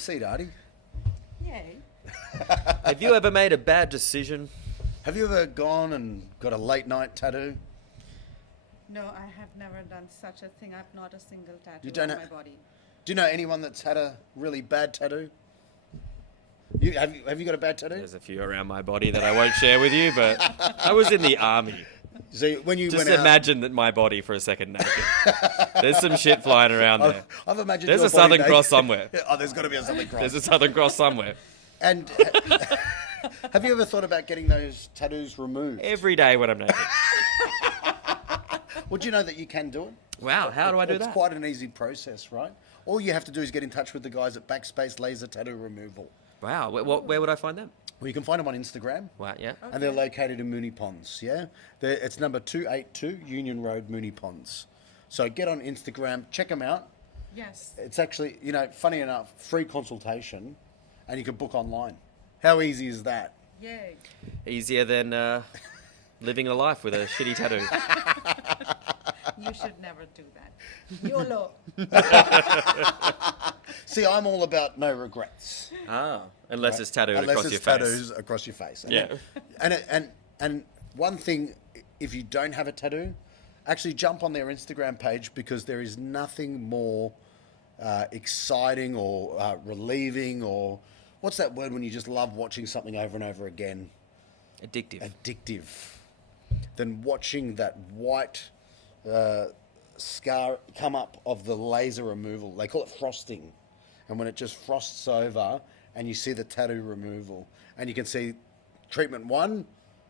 seat, Artie. Yay. Have you ever made a bad decision? Have you ever gone and got a late night tattoo? No, I have never done such a thing. I've not a single tattoo You don't on ha- my body. Do you know anyone that's had a really bad tattoo? Have you got a bad tattoo? There's a few around my body that I won't share with you, but I was in the army. See, when you Just went out, imagine that my body for a second naked. There's some shit flying around there. I've imagined There's your a body Southern naked. Cross somewhere. Oh, there's got to be a Southern Cross. There's a Southern Cross somewhere. And have you ever thought about getting those tattoos removed? Every day when I'm naked. Well, do you know that you can do it? Wow, how do I do It's that? quite an easy process, right? All you have to do is get in touch with the guys at Backspace Laser Tattoo Removal. Wow, where would I find them? Well, you can find them on Instagram. Wow, yeah. And they're located in Moonee Ponds, yeah? It's number 282 Union Road, Moonee Ponds. So get on Instagram, check them out. Yes. It's actually, funny enough, free consultation, and you can book online. How easy is that? Yay. Easier than living a life with a shitty tattoo. You should never do that. YOLO. See, I'm all about no regrets. Unless it's tattooed Unless across it's your face. tattoos across your face. Yeah. And one thing, if you don't have a tattoo, actually jump on their Instagram page, because there is nothing more exciting or relieving, or what's that word when you just love watching something over and over again? Addictive. Than watching that white scar come up of the laser removal. They call it frosting. And when it just frosts over and you see the tattoo removal, and you can see treatment 1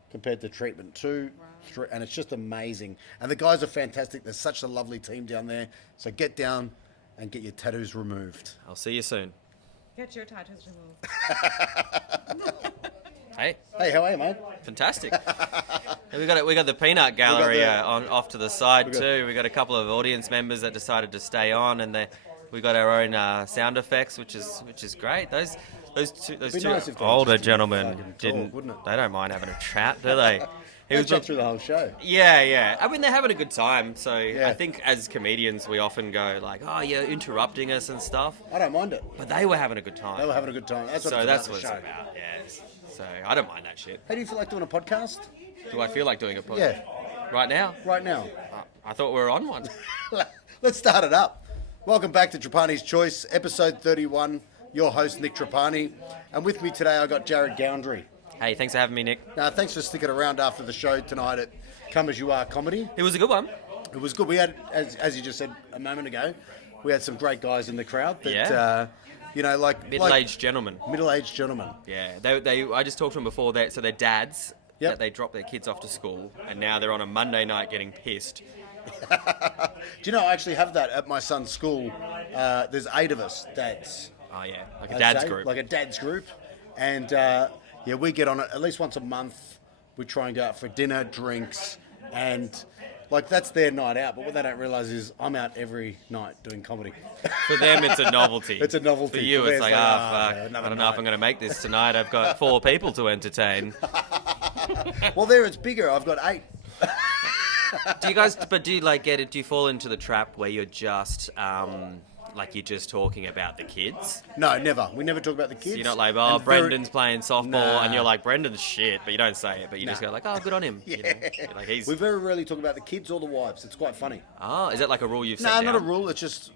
compared to treatment 2, 3, and it's just amazing. And the guys are fantastic. There's such a lovely team down there. So get down and get your tattoos removed. I'll see you soon. Get your tattoos removed. Hey, Hey, how are you, mate? fantastic. we got the peanut gallery off to the side too. We got a couple of audience members that decided to stay on, and we got our own sound effects, which is great. Those two nice if they older just gentlemen fucking talk, didn't. wouldn't it? They don't mind having a chat, do they? They chat through the whole show. Yeah. I mean, they're having a good time. So Yeah. I think as comedians, we often go like, "Oh, you're interrupting us and stuff," I don't mind it. but they were having a good time. They were having a good time. That's what it's that's about, what the it's show. about. Yeah. So I don't mind that shit. How do you feel like doing a podcast? Do I feel like doing a podcast Yeah, right now? right now. I thought we were on one. Let's start it up. Welcome back to Trapani's Choice, episode 31. Your host, Nick Trapani. And with me today, I got Jarryd Goundrey. Hey, thanks for having me, Nick. Thanks for sticking around after the show tonight at Come As You Are Comedy. It was a good one. It was good. We had, as you just said a moment ago, we had some great guys in the crowd that, Middle-aged gentlemen. Middle-aged gentlemen. Yeah, I just talked to them before that. So they're dads. Yep. That they drop their kids off to school, and now they're on a Monday night getting pissed. Do you know, I actually have that at my son's school. There's 8 of us dads. Oh yeah, like a dad's Okay, group. Like a dad's group. And we get on it at least once a month. We try and go out for dinner, drinks, and that's their night out. But what they don't realise is I'm out every night doing comedy. For them, it's a novelty. It's a novelty. For you, For it's them, like, it's like, fuck, I another don't know if night. I'm going to make this tonight. I've got 4 people to entertain. Well, there it's bigger. I've got 8. Do you fall into the trap where you're just, you're just talking about the kids? No, never. We never talk about the kids. So you're not like, And Brendan's playing softball, Nah. and you're like, Brendan's shit, but you don't say it, but you just Nah. go like, oh, good on him. Yeah. You know? You're like, he's... We very rarely talk about the kids or the wives. It's quite funny. Oh, is that like a rule you've set No, down? not a rule. It's just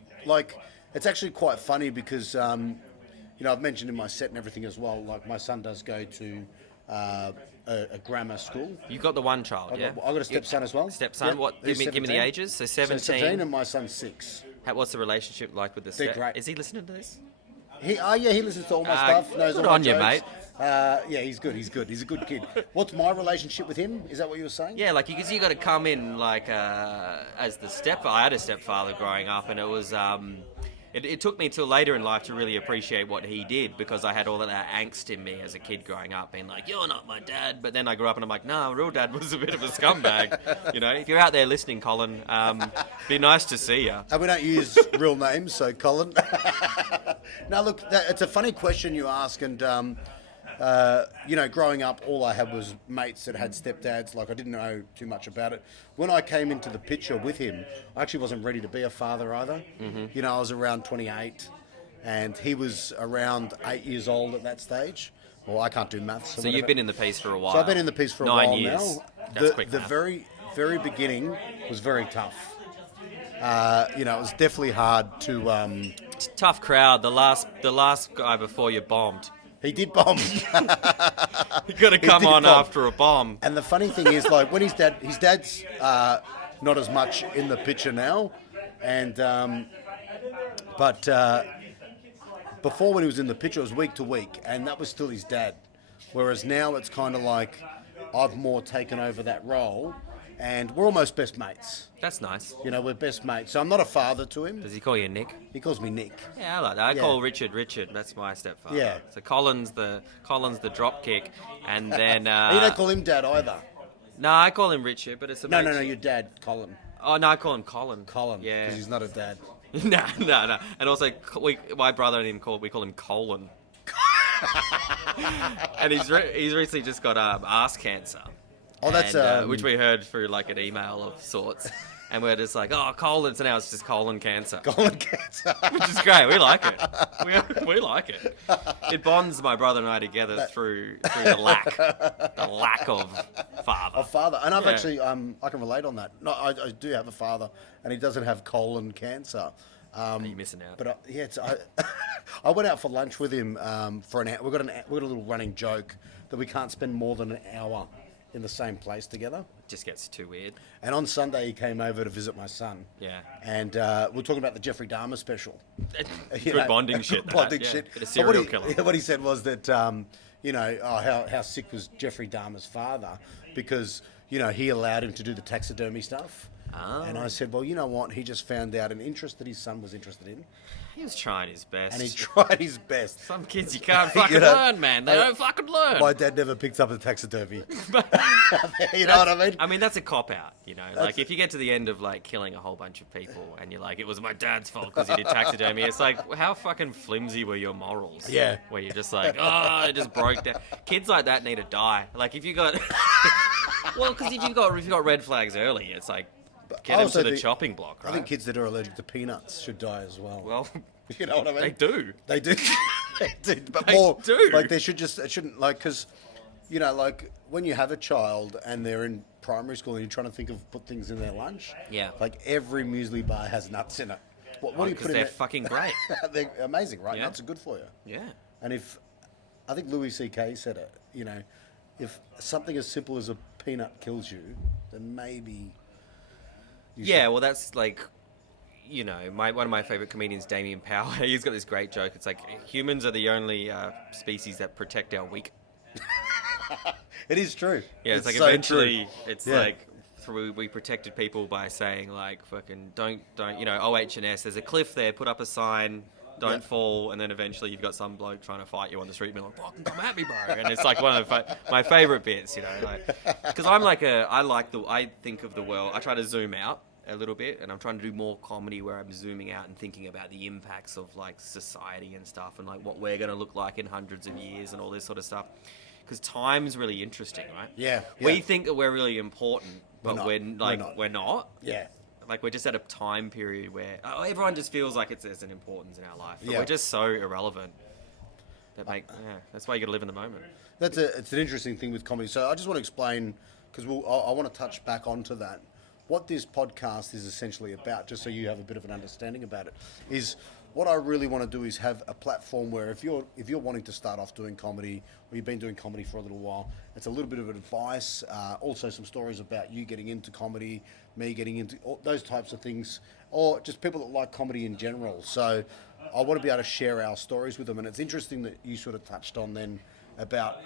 it's actually quite funny because, I've mentioned in my set and everything as well, like my son does go to a grammar school. You've got the one child, I've yeah? got a stepson as well. Stepson, Yep. what? He's Give me the 17. ages. So 17. 17 and my son's 6. What's the relationship like with the They're great. Is he listening to this? He listens to all my stuff. Knows good all my on you, jokes. mate. Yeah, he's good. He's a good kid. What's my relationship with him? Is that what you were saying? Yeah, because you got to come in as the stepfather. I had a stepfather growing up, and it was it took me till later in life to really appreciate what he did, because I had all of that angst in me as a kid growing up, being like, you're not my dad. But then I grew up and I'm like, no, real dad was a bit of a scumbag. If you're out there listening, Colin, be nice to see you. And we don't use real names, so Colin. Now, look, it's a funny question you ask, and growing up, all I had was mates that had stepdads. I didn't know too much about it. When I came into the picture with him, I actually wasn't ready to be a father either. Mm-hmm. I was around 28, and he was around 8 years old at that stage. Well, I can't do maths. So you've been in the piece for a while. So I've been in the piece for a 9 while years. now. That's quick The math. very beginning was very tough. It was definitely hard to. It's a tough crowd. The last guy before you bombed. He did bomb. You got to come did on bomb. after a bomb. And the funny thing is, like, when his dad's not as much in the picture now, and but before when he was in the picture, it was week to week, and that was still his dad. Whereas now it's kind of like I've more taken over that role, and we're almost best mates. That's nice. We're best mates. So I'm not a father to him. Does he call you Nick? He calls me Nick. Yeah, I like that. I Yeah. call Richard. That's my stepfather. Yeah. So Colin's the drop kick, and then You don't call him Dad either. no, I call him Richard, but it's a No, mate. your dad, Colin. Oh no, I call him Colin. Colin. Yeah. Because he's not a dad. No. And also, my brother and him we call him Colin. And he's recently just got ass cancer. Oh, that's and, which we heard through like an email of sorts, and we're just like, oh, colon. So now it's just colon cancer, Colin cancer. which is great. We like it. We like it. It bonds my brother and I together through the lack of father. A father, and I've Yeah. actually I can relate on that. No, I do have a father, and he doesn't have colon cancer. Are you missing out? But I went out for lunch with him for an hour. We've got a little running joke that we can't spend more than an hour in the same place together. It just gets too weird. And on Sunday he came over to visit my son. Yeah. And we're talking about the Jeffrey Dahmer special. Good bonding shit. Good bonding yeah. shit. Bit of But serial killer. what he said was that how sick was Jeffrey Dahmer's father because he allowed him to do the taxidermy stuff. Ah. And I said, well, you know what? He just found out an interest that his son was interested in, He was trying his best. and he tried his best. Some kids you can't fucking know, learn, man. They don't fucking learn. My dad never picked up the taxidermy. You know what I mean? I mean, that's a cop out, Like, if you get to the end of, like, killing a whole bunch of people and you're like, it was my dad's fault because he did taxidermy, it's like, how fucking flimsy were your morals? Yeah. Where you're just like, oh, it just broke down. Kids like that need to die. Like, if you got... well, because if you got red flags early, it's like, get I them also to the think- chopping block, right? I think kids that are allergic to peanuts should die as well. Well, you know what I mean? they do. They do. They do. But They more, do. like, it shouldn't, like, because, like, when you have a child and they're in primary school and you're trying to think of put things in their lunch, Yeah. like, every muesli bar has nuts in it. What do you Because put in they're it? fucking great. They're amazing, right? Yeah. Nuts are good for you. Yeah. And I think Louis C.K. said it, if something as simple as a peanut kills you, then maybe you Yeah, should. well, that's like, one of my favorite comedians, Damien Power. He's got this great joke. It's like humans are the only species that protect our weak. It is true. Yeah, it's like so eventually, true. it's Yeah. like we protected people by saying like fucking don't OH&S. There's a cliff there. Put up a sign. Don't Yeah. fall, and then eventually you've got some bloke trying to fight you on the street, and be like, "Fucking come at me, bro!" And it's like one of my favorite bits, because I think of the world. I try to zoom out a little bit, and I'm trying to do more comedy where I'm zooming out and thinking about the impacts of like society and stuff, and like what we're gonna look like in hundreds of years and all this sort of stuff. Because time's really interesting, right? Yeah, We yeah. think that we're really important, but not. we're not. Yeah. Like, we're just at a time period where everyone just feels like there's an importance in our life. But Yeah. we're just so irrelevant. That's why you got to live in the moment. It's an interesting thing with comedy. So I just want to explain, because I want to touch back onto that. What this podcast is essentially about, just so you have a bit of an understanding about it, is what I really want to do is have a platform where if you're wanting to start off doing comedy, or you've been doing comedy for a little while, it's a little bit of advice, also some stories about you getting into comedy, me getting into all those types of things, or just people that like comedy in general. So I want to be able to share our stories with them, and it's interesting that you sort of touched on then about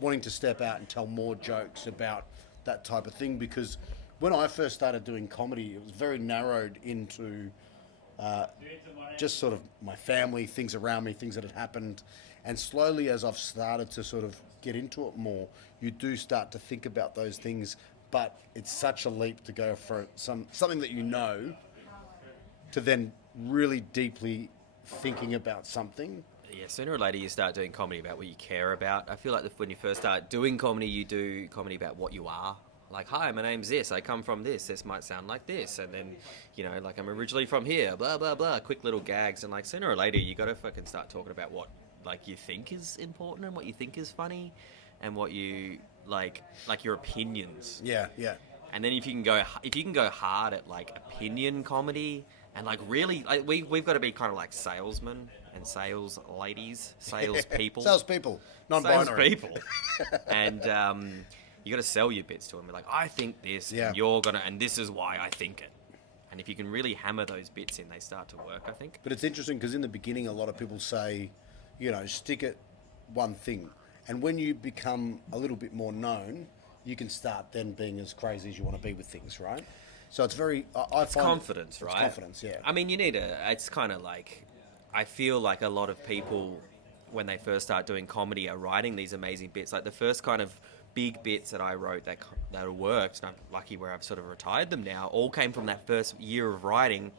wanting to step out and tell more jokes about that type of thing, because when I first started doing comedy, it was very narrowed into just sort of my family, things around me, things that had happened. And slowly, as I've started to sort of get into it more, you do start to think about those things. But it's such a leap to go from something that you know to then really deeply thinking about something. Yeah, sooner or later you start doing comedy about what you care about. I feel like when you first start doing comedy, you do comedy about what you are. Like, hi, my name's this. I come from this. This might sound like this. And then, you know, like, I'm originally from here. Blah, blah, blah. Quick little gags. And, like, sooner or later, you got to fucking start talking about what, like, you think is important and what you think is funny and what you, like your opinions. Yeah, yeah. And then if you can go hard at, like, opinion comedy and, like, really, like, we've got to be kind of like salesmen and sales ladies, sales people. Salespeople, non-binary. Salespeople. And, you got to sell your bits to them. Be like, I think this, Yeah. and and this is why I think it. And if you can really hammer those bits in, they start to work, I think. But it's interesting because in the beginning, a lot of people say, you know, stick at one thing. And when you become a little bit more known, you can start then being as crazy as you want to be with things, right? So it's very, I It's find confidence, it's right? confidence, yeah. I mean, it's kind of like, I feel like a lot of people, when they first start doing comedy, are writing these amazing bits. Like the first kind of big bits that I wrote that worked, and I'm lucky where I've sort of retired them now, all came from that first year of writing,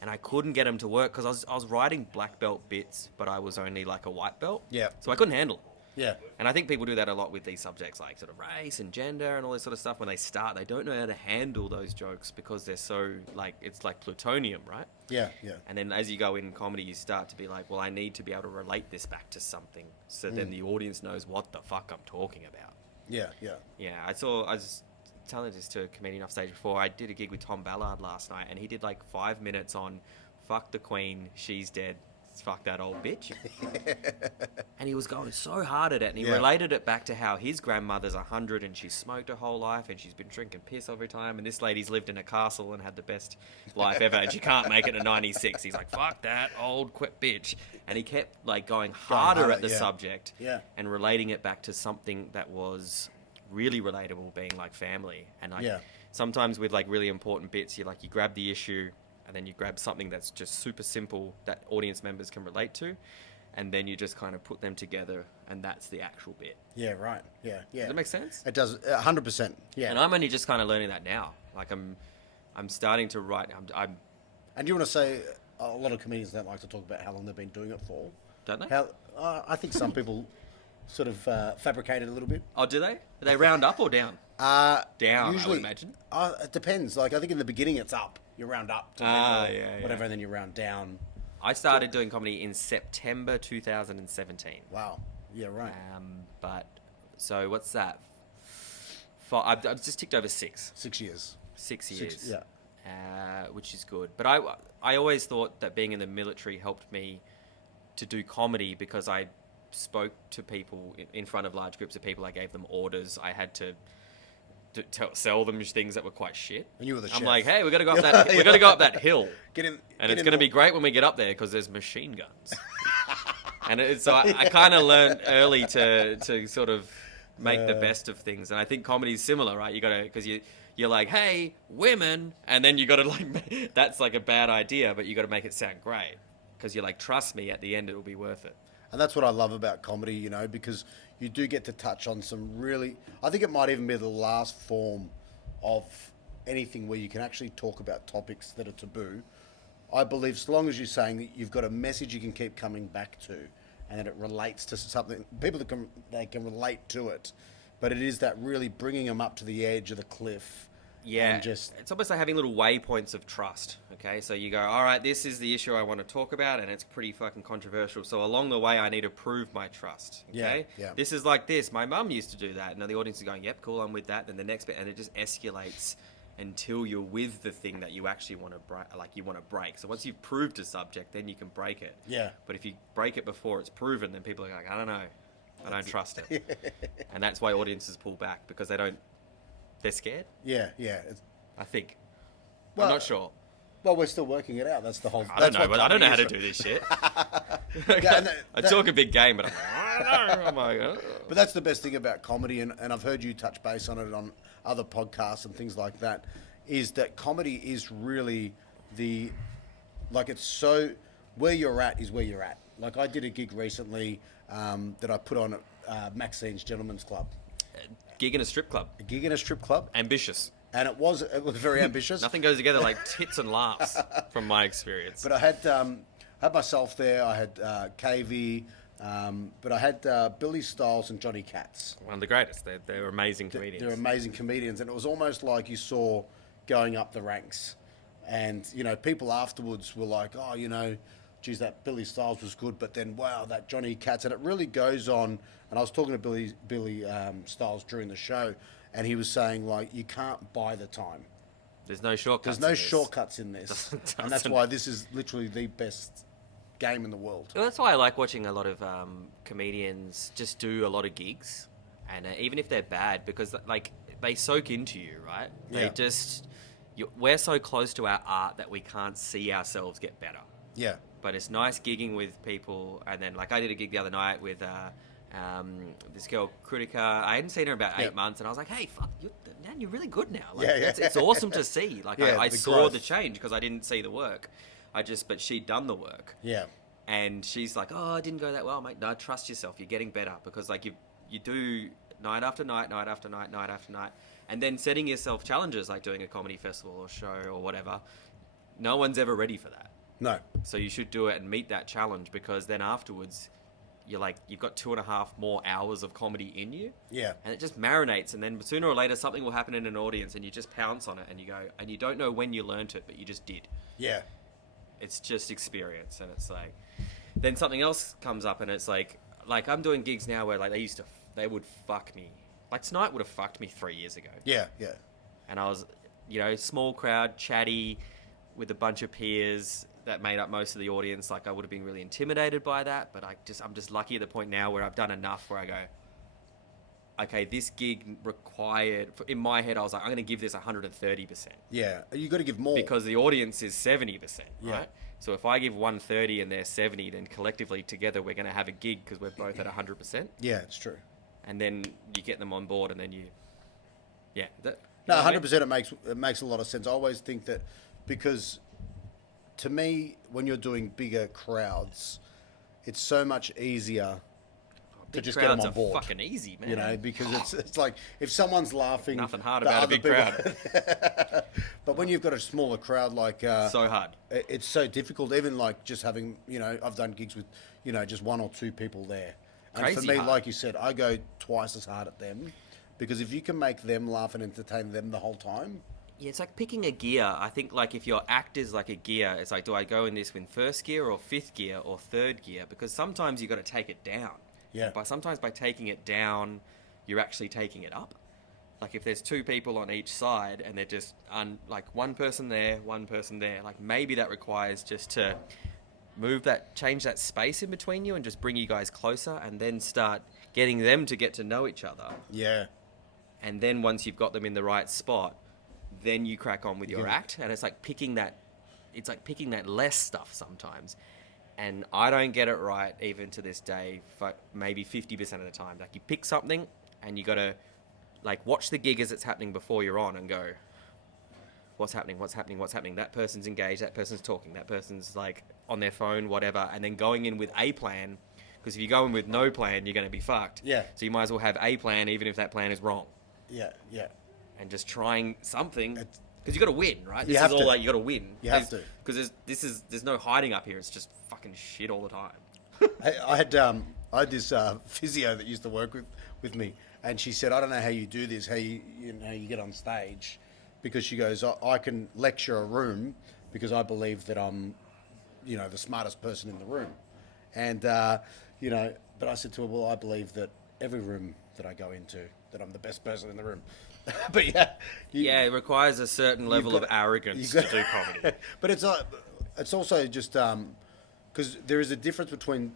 and I couldn't get them to work because I was writing black belt bits, but I was only like a white belt. Yeah. So I couldn't handle it. Yeah. And I think people do that a lot with these subjects like sort of race and gender and all this sort of stuff. When they start, they don't know how to handle those jokes because they're so, like, it's like plutonium, right? Yeah, yeah. And then as you go in comedy, you start to be like, well, I need to be able to relate this back to something so then the audience knows what the fuck I'm talking about. Yeah, yeah. Yeah, I was telling this to a comedian off stage before. I did a gig with Tom Ballard last night, and he did like 5 minutes on fuck the Queen, she's dead, fuck that old bitch. And he was going so hard at it, and he related it back to how his grandmother's 100 and she's smoked her whole life and she's been drinking piss every time, and this lady's lived in a castle and had the best life ever and she can't make it to 96. He's like, fuck that old quit bitch. And he kept like going harder at the subject and relating it back to something that was really relatable, being like family. And like sometimes with like really important bits, you grab the issue and then you grab something that's just super simple that audience members can relate to, and then you just kind of put them together, and that's the actual bit. Yeah, right. Yeah, yeah. Does that make sense? It does, 100%. Yeah. And I'm only just kind of learning that now. Like I'm starting to write. And you want to say a lot of comedians don't like to talk about how long they've been doing it for. Don't they? I think some people sort of fabricate it a little bit. Oh, do they? Do they round up or down? Down, usually, I would imagine. It depends. Like, I think in the beginning it's up. You round up to whatever, and then you round down. I started doing comedy in September 2017. Wow. Yeah, right. But, so what's that? I've just ticked over 6. 6 years. 6 years. Yeah. Which is good. But I always thought that being in the military helped me to do comedy because I spoke to people in front of large groups of people. I gave them orders. I had to sell them things that were quite shit. And you were the chef. I'm like, hey, we got to go up that. We got to go up that hill. And it's going to be great when we get up there because there's machine guns. And so I kind of learned early to sort of make the best of things. And I think comedy is similar, right? You got to, because you're like, hey, women, and then you got to like, that's like a bad idea, but you got to make it sound great because you're like, trust me, at the end it'll be worth it. And that's what I love about comedy, you know, because you do get to touch on some really... I think it might even be the last form of anything where you can actually talk about topics that are taboo. I believe as long as you're saying that you've got a message you can keep coming back to and that it relates to something, people that can relate to it, but it is that really bringing them up to the edge of the cliff. Yeah, and just... it's almost like having little waypoints of trust, okay? So you go, all right, this is the issue I want to talk about, and it's pretty fucking controversial. So along the way, I need to prove my trust, okay? Yeah. This is like this. My mum used to do that. And the audience is going, yep, cool, I'm with that. Then the next bit, and it just escalates until you're with the thing that you actually want to break. So once you've proved a subject, then you can break it. Yeah. But if you break it before it's proven, then people are like, I don't know. I don't trust it. And that's why audiences pull back, because they're scared. Yeah. I think. Well, I'm not sure. Well, we're still working it out. That's the whole... I don't know, but I don't know how to do this shit. I talk a big game, but I'm like, I don't know. I'm like, oh. But that's the best thing about comedy, and I've heard you touch base on it on other podcasts and things like that, is that comedy is really it's so... Where you're at is where you're at. Like, I did a gig recently that I put on at Maxine's Gentlemen's Club. Gig in a strip club. A gig in a strip club. Ambitious. And it was very ambitious. Nothing goes together like tits and laughs, from my experience. But I had myself there. I had KV, But I had Billy Stiles and Johnny Katz. One of the greatest. They're amazing comedians. They're amazing comedians, and it was almost like you saw going up the ranks. And, you know, people afterwards were like, oh, you know, geez, that Billy Stiles was good, but then, wow, that Johnny Katz. And it really goes on. And I was talking to Billy Stiles during the show, and he was saying, like, you can't buy the time. There's no shortcuts. There's no shortcuts in this. And that's why this is literally the best game in the world. Well, that's why I like watching a lot of comedians just do a lot of gigs, and even if they're bad, because like they soak into you, right? Yeah. They just we're so close to our art that we can't see ourselves get better. Yeah. But it's nice gigging with people, and then like I did a gig the other night with this girl Kritika. I hadn't seen her in about 8 months, and I was like, "Hey, fuck, man, you're really good now." Like, it's awesome to see. Like I saw growth. the change because I didn't see the work. But she'd done the work. Yeah. And she's like, "Oh, it didn't go that well, mate. No, trust yourself. You're getting better because like you do night after night, night after night, night after night, and then setting yourself challenges like doing a comedy festival or show or whatever. No one's ever ready for that. No. So you should do it and meet that challenge because then afterwards, you've got 2.5 more hours of comedy in you. Yeah. And it just marinates, and then sooner or later something will happen in an audience, and you just pounce on it, and you go, and you don't know when you learnt it, but you just did. Yeah. It's just experience, and it's like, then something else comes up, and it's like I'm doing gigs now where like they would fuck me. Like tonight would have fucked me 3 years ago. Yeah. Yeah. And I was, small crowd, chatty, with a bunch of peers that made up most of the audience. Like I would have been really intimidated by that, but I'm just lucky at the point now where I've done enough where I go, okay, this gig required, in my head, I was like, I'm going to give this 130%. Yeah. You got to give more. Because the audience is 70%, Yeah. right? So if I give 130 and they're 70, then collectively together we're going to have a gig because we're both at 100%. Yeah, it's true. And then you get them on board, and then No, 100%. It makes a lot of sense. I always think that because, to me, when you're doing bigger crowds, it's so much easier to just get them on board. Fucking easy, man. You know, because it's like if someone's laughing, Nothing hard the about a other big people- crowd. But when you've got a smaller crowd, like So hard. it's so difficult. Even like just having, I've done gigs with, just 1 or 2 people there. And Crazy for me, hard. like you said, I go twice as hard at them because if you can make them laugh and entertain them the whole time. Yeah, it's like picking a gear. I think like if your act is like a gear, it's like, do I go in this in first gear or fifth gear or third gear? Because sometimes you got to take it down. Yeah. But sometimes by taking it down, you're actually taking it up. Like if there's 2 people on each side and they're just like one person there, like maybe that requires just to change that space in between you and just bring you guys closer and then start getting them to get to know each other. Yeah. And then once you've got them in the right spot, then you crack on with your Yeah. act. And it's like picking that less stuff sometimes. And I don't get it right even to this day, for maybe 50% of the time. Like you pick something and you got to like watch the gig as it's happening before you're on and go, what's happening? That person's engaged, that person's talking, that person's like on their phone, whatever. And then going in with a plan, because if you go in with no plan, you're going to be fucked. Yeah. So you might as well have a plan, even if that plan is wrong. Yeah. Yeah. And just trying something. Because you got to win, right? You This have is all to. like you got to win. You have to. Because there's no hiding up here. It's just fucking shit all the time. I had this physio that used to work with me, and she said, "I don't know how you do this, how you get on stage," because she goes, "I can lecture a room because I believe that I'm, the smartest person in the room," and but I said to her, "Well, I believe that every room that I go into, that I'm the best person in the room." But it requires a certain level of got- arrogance you've to do comedy. But it's also just because there is a difference between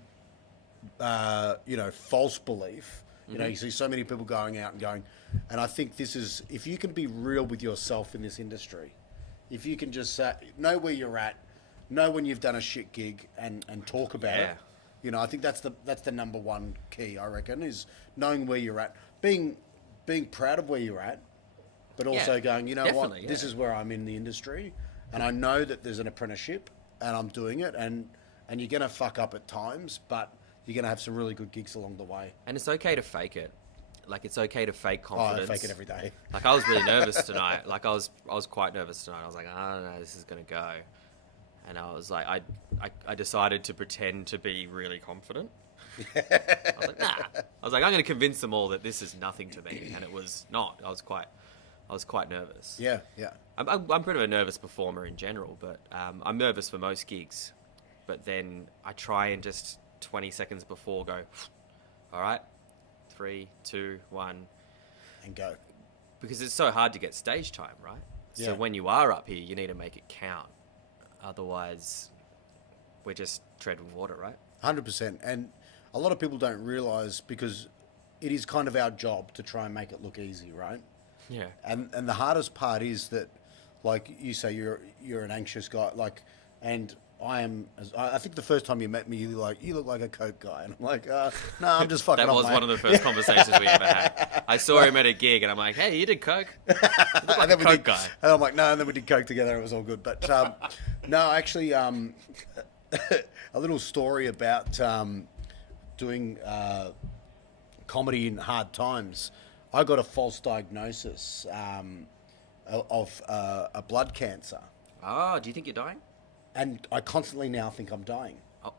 false belief. You see so many people going out and going, and I think this is, if you can be real with yourself in this industry, if you can just know where you're at, know when you've done a shit gig and talk about it. I think that's the number one key, I reckon, is knowing where you're at, being proud of where you're at, but also going, definitely, this is where I'm in the industry, and I know that there's an apprenticeship, and I'm doing it, and you're going to fuck up at times, but you're going to have some really good gigs along the way. And it's okay to fake it. Like, it's okay to fake confidence. I fake it every day. Like, I was really nervous tonight. Like, I was quite nervous tonight. I was like, I don't know, this is going to go. And I was like, I decided to pretend to be really confident. I was like, nah. I was like, I'm going to convince them all that this is nothing to me, and it was not. I was quite nervous. Yeah, yeah. I'm pretty of a nervous performer in general, but I'm nervous for most gigs. But then I try and just 20 seconds before go, all right, 3, 2, 1. And go. Because it's so hard to get stage time, right? Yeah. So when you are up here, you need to make it count. Otherwise, we're just treading water, right? 100%. And a lot of people don't realise, because it is kind of our job to try and make it look easy, right? Yeah. And the hardest part is that, like you say, you're an anxious guy, like, and I am. I think the first time you met me, you look like a coke guy, and I'm like, no, I'm just fucking. That was one of the first conversations we ever had. I saw him at a gig, and I'm like, "Hey, you did coke?" You look like a coke guy. And I'm like, no, and then we did coke together. It was all good. But no, actually, a little story about doing comedy in hard times. I got a false diagnosis of a blood cancer, Oh, do you think you're dying? and I constantly now think I'm dying. Oh.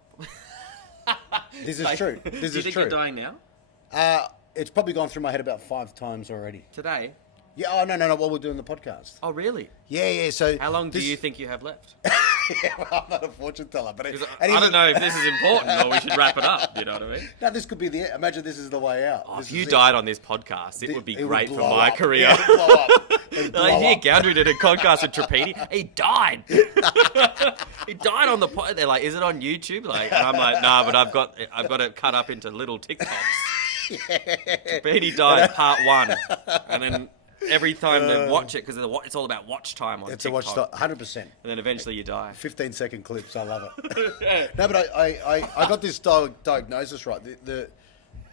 This is true. This Do you is think true. you're dying now? It's probably gone through my head about 5 times already. Today? Yeah. Oh no. While we're doing the podcast. Oh, really? Yeah. So How long do you think you have left? Yeah, well, I'm not a fortune teller, but I don't know if this is important or we should wrap it up. You know what I mean? No, this could be the. Imagine this is the way out. Oh, This if you is it. died on this podcast, it would be It would great for blow my up. career. Yeah, it'd blow up. It'd blow Like, here, up. Goundrey did a podcast with Trapedi. He died. He died on the pod. They're like, "Is it on YouTube?" Like, and I'm like, "Nah, but I've got it cut up into little TikToks." Trapedi died part 1, and then every time they watch it, because it's all about watch time on It's TikTok. a watch 100%. And then eventually you die. 15-second clips. I love it. No, but I got this diagnosis right.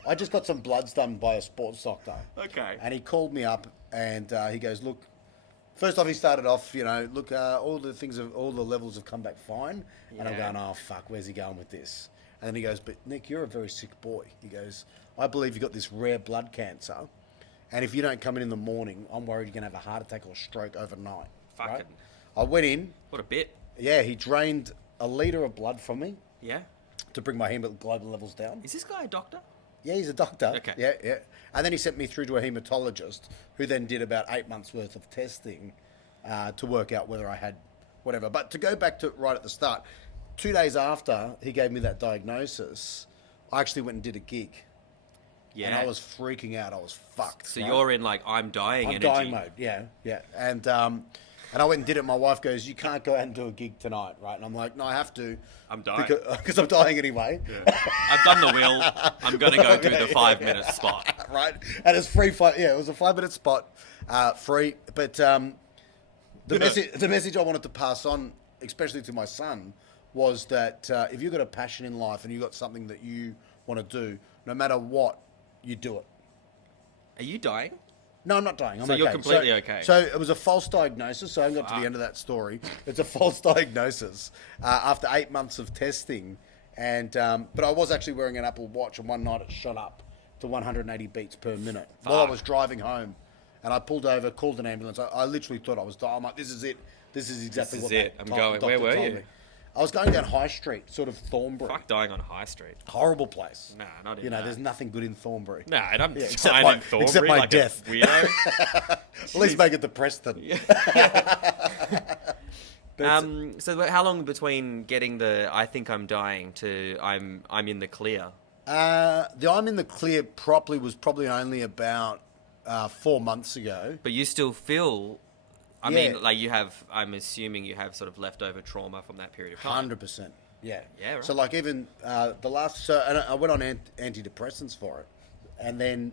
I just got some bloods done by a sports doctor. Okay. And he called me up and he goes, look. First off, he started off, look, all the levels have come back fine. And I'm Yeah. going, oh, fuck, where's he going with this? And then he goes, but Nick, you're a very sick boy. He goes, I believe you got this rare blood cancer. And if you don't come in the morning, I'm worried you're going to have a heart attack or stroke overnight. Fucking. Right? I went in. What a bit. Yeah, he drained a litre of blood from me Yeah. to bring my hemoglobin levels down. Is this guy a doctor? Yeah, he's a doctor. Okay. Yeah. And then he sent me through to a hematologist who then did about 8 months' worth of testing to work out whether I had whatever. But to go back to right at the start, 2 days after he gave me that diagnosis, I actually went and did a gig. Yeah. And I was freaking out. I was fucked. So right? you're in like I'm dying I'm energy. dying mode. Yeah. And I went and did it. My wife goes, you can't go out and do a gig tonight, right? And I'm like, no, I have to. I'm dying. Because I'm dying anyway. Yeah. I've done the wheel. I'm gonna go do the 5-minute spot. Right. And it's free. It was a 5-minute spot, free. But the message I wanted to pass on, especially to my son, was that if you've got a passion in life and you've got something that you want to do, no matter what, you do it. Are you dying? No, I'm not dying. I'm So okay. you're completely okay. So it was a false diagnosis. So I haven't got to the end of that story. It's a false diagnosis after 8 months of testing. And but I was actually wearing an Apple Watch, and one night it shot up to 180 beats per minute while I was driving home. And I pulled over, called an ambulance. I literally thought I was dying. I'm like, this is it. This is exactly This is what it. that I'm going. doctor Where were told you? me. I was going down High Street, sort of Thornbury. Fuck dying on High Street. Horrible place. Nah, not even that. There's nothing good in Thornbury. Nah, I don't except dying my- in Thornbury except my like death. a weirdo. At least make it to Preston. So how long between getting the I think I'm dying to I'm in the clear? The I'm in the clear properly was probably only about 4 months ago. But you still feel. I Yeah. mean, like you have. I'm assuming you have sort of leftover trauma from that period of time. 100%. Yeah. Yeah, right. So like even the last, and I went on antidepressants for it, and then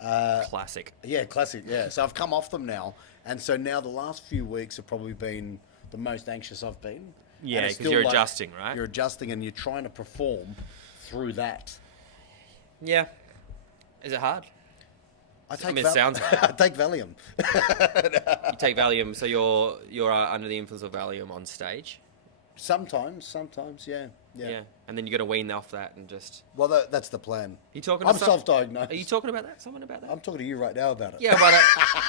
Classic. yeah, classic. Yeah. So I've come off them now, and so now the last few weeks have probably been the most anxious I've been. Yeah, And it's 'cause still you're adjusting, right? You're adjusting, and you're trying to perform through that. Yeah. Is it hard? I mean, it sounds hard. I take Valium. You take Valium, so you're under the influence of Valium on stage. Sometimes, yeah. Yeah. And then you got to wean off that and just. Well, that's the plan. You talking? I'm to self-diagnosed. Are you talking about that? Someone about that? I'm talking to you right now about it. Yeah, but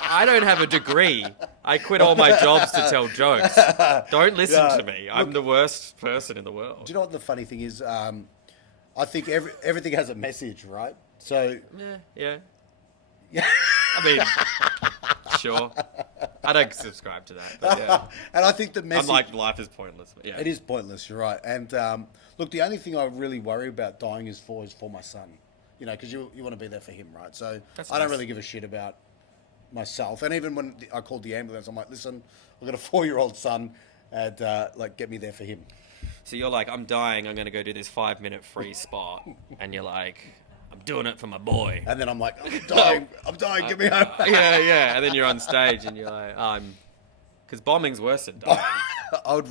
I don't have a degree. I quit all my jobs to tell jokes. Don't listen Yeah. to me. I'm the worst person in the world. Do you know what the funny thing is? I think everything has a message, right? So Yeah. yeah. I mean, sure. I don't subscribe to that. But yeah. And I think the message. I'm like, life is pointless. But yeah. It is pointless. You're right. And look, the only thing I really worry about dying is for my son. You know, because you want to be there for him, right? So That's I don't nice. really give a shit about myself. And even when I called the ambulance, I'm like, listen, I've got a 4-year-old son, and like, get me there for him. So you're like, I'm dying. I'm going to go do this 5-minute free spot. And you're like, I'm doing it for my boy. And then I'm like, I'm dying, get me home. Yeah. And then you're on stage and you're like, because bombing's worse than dying. I would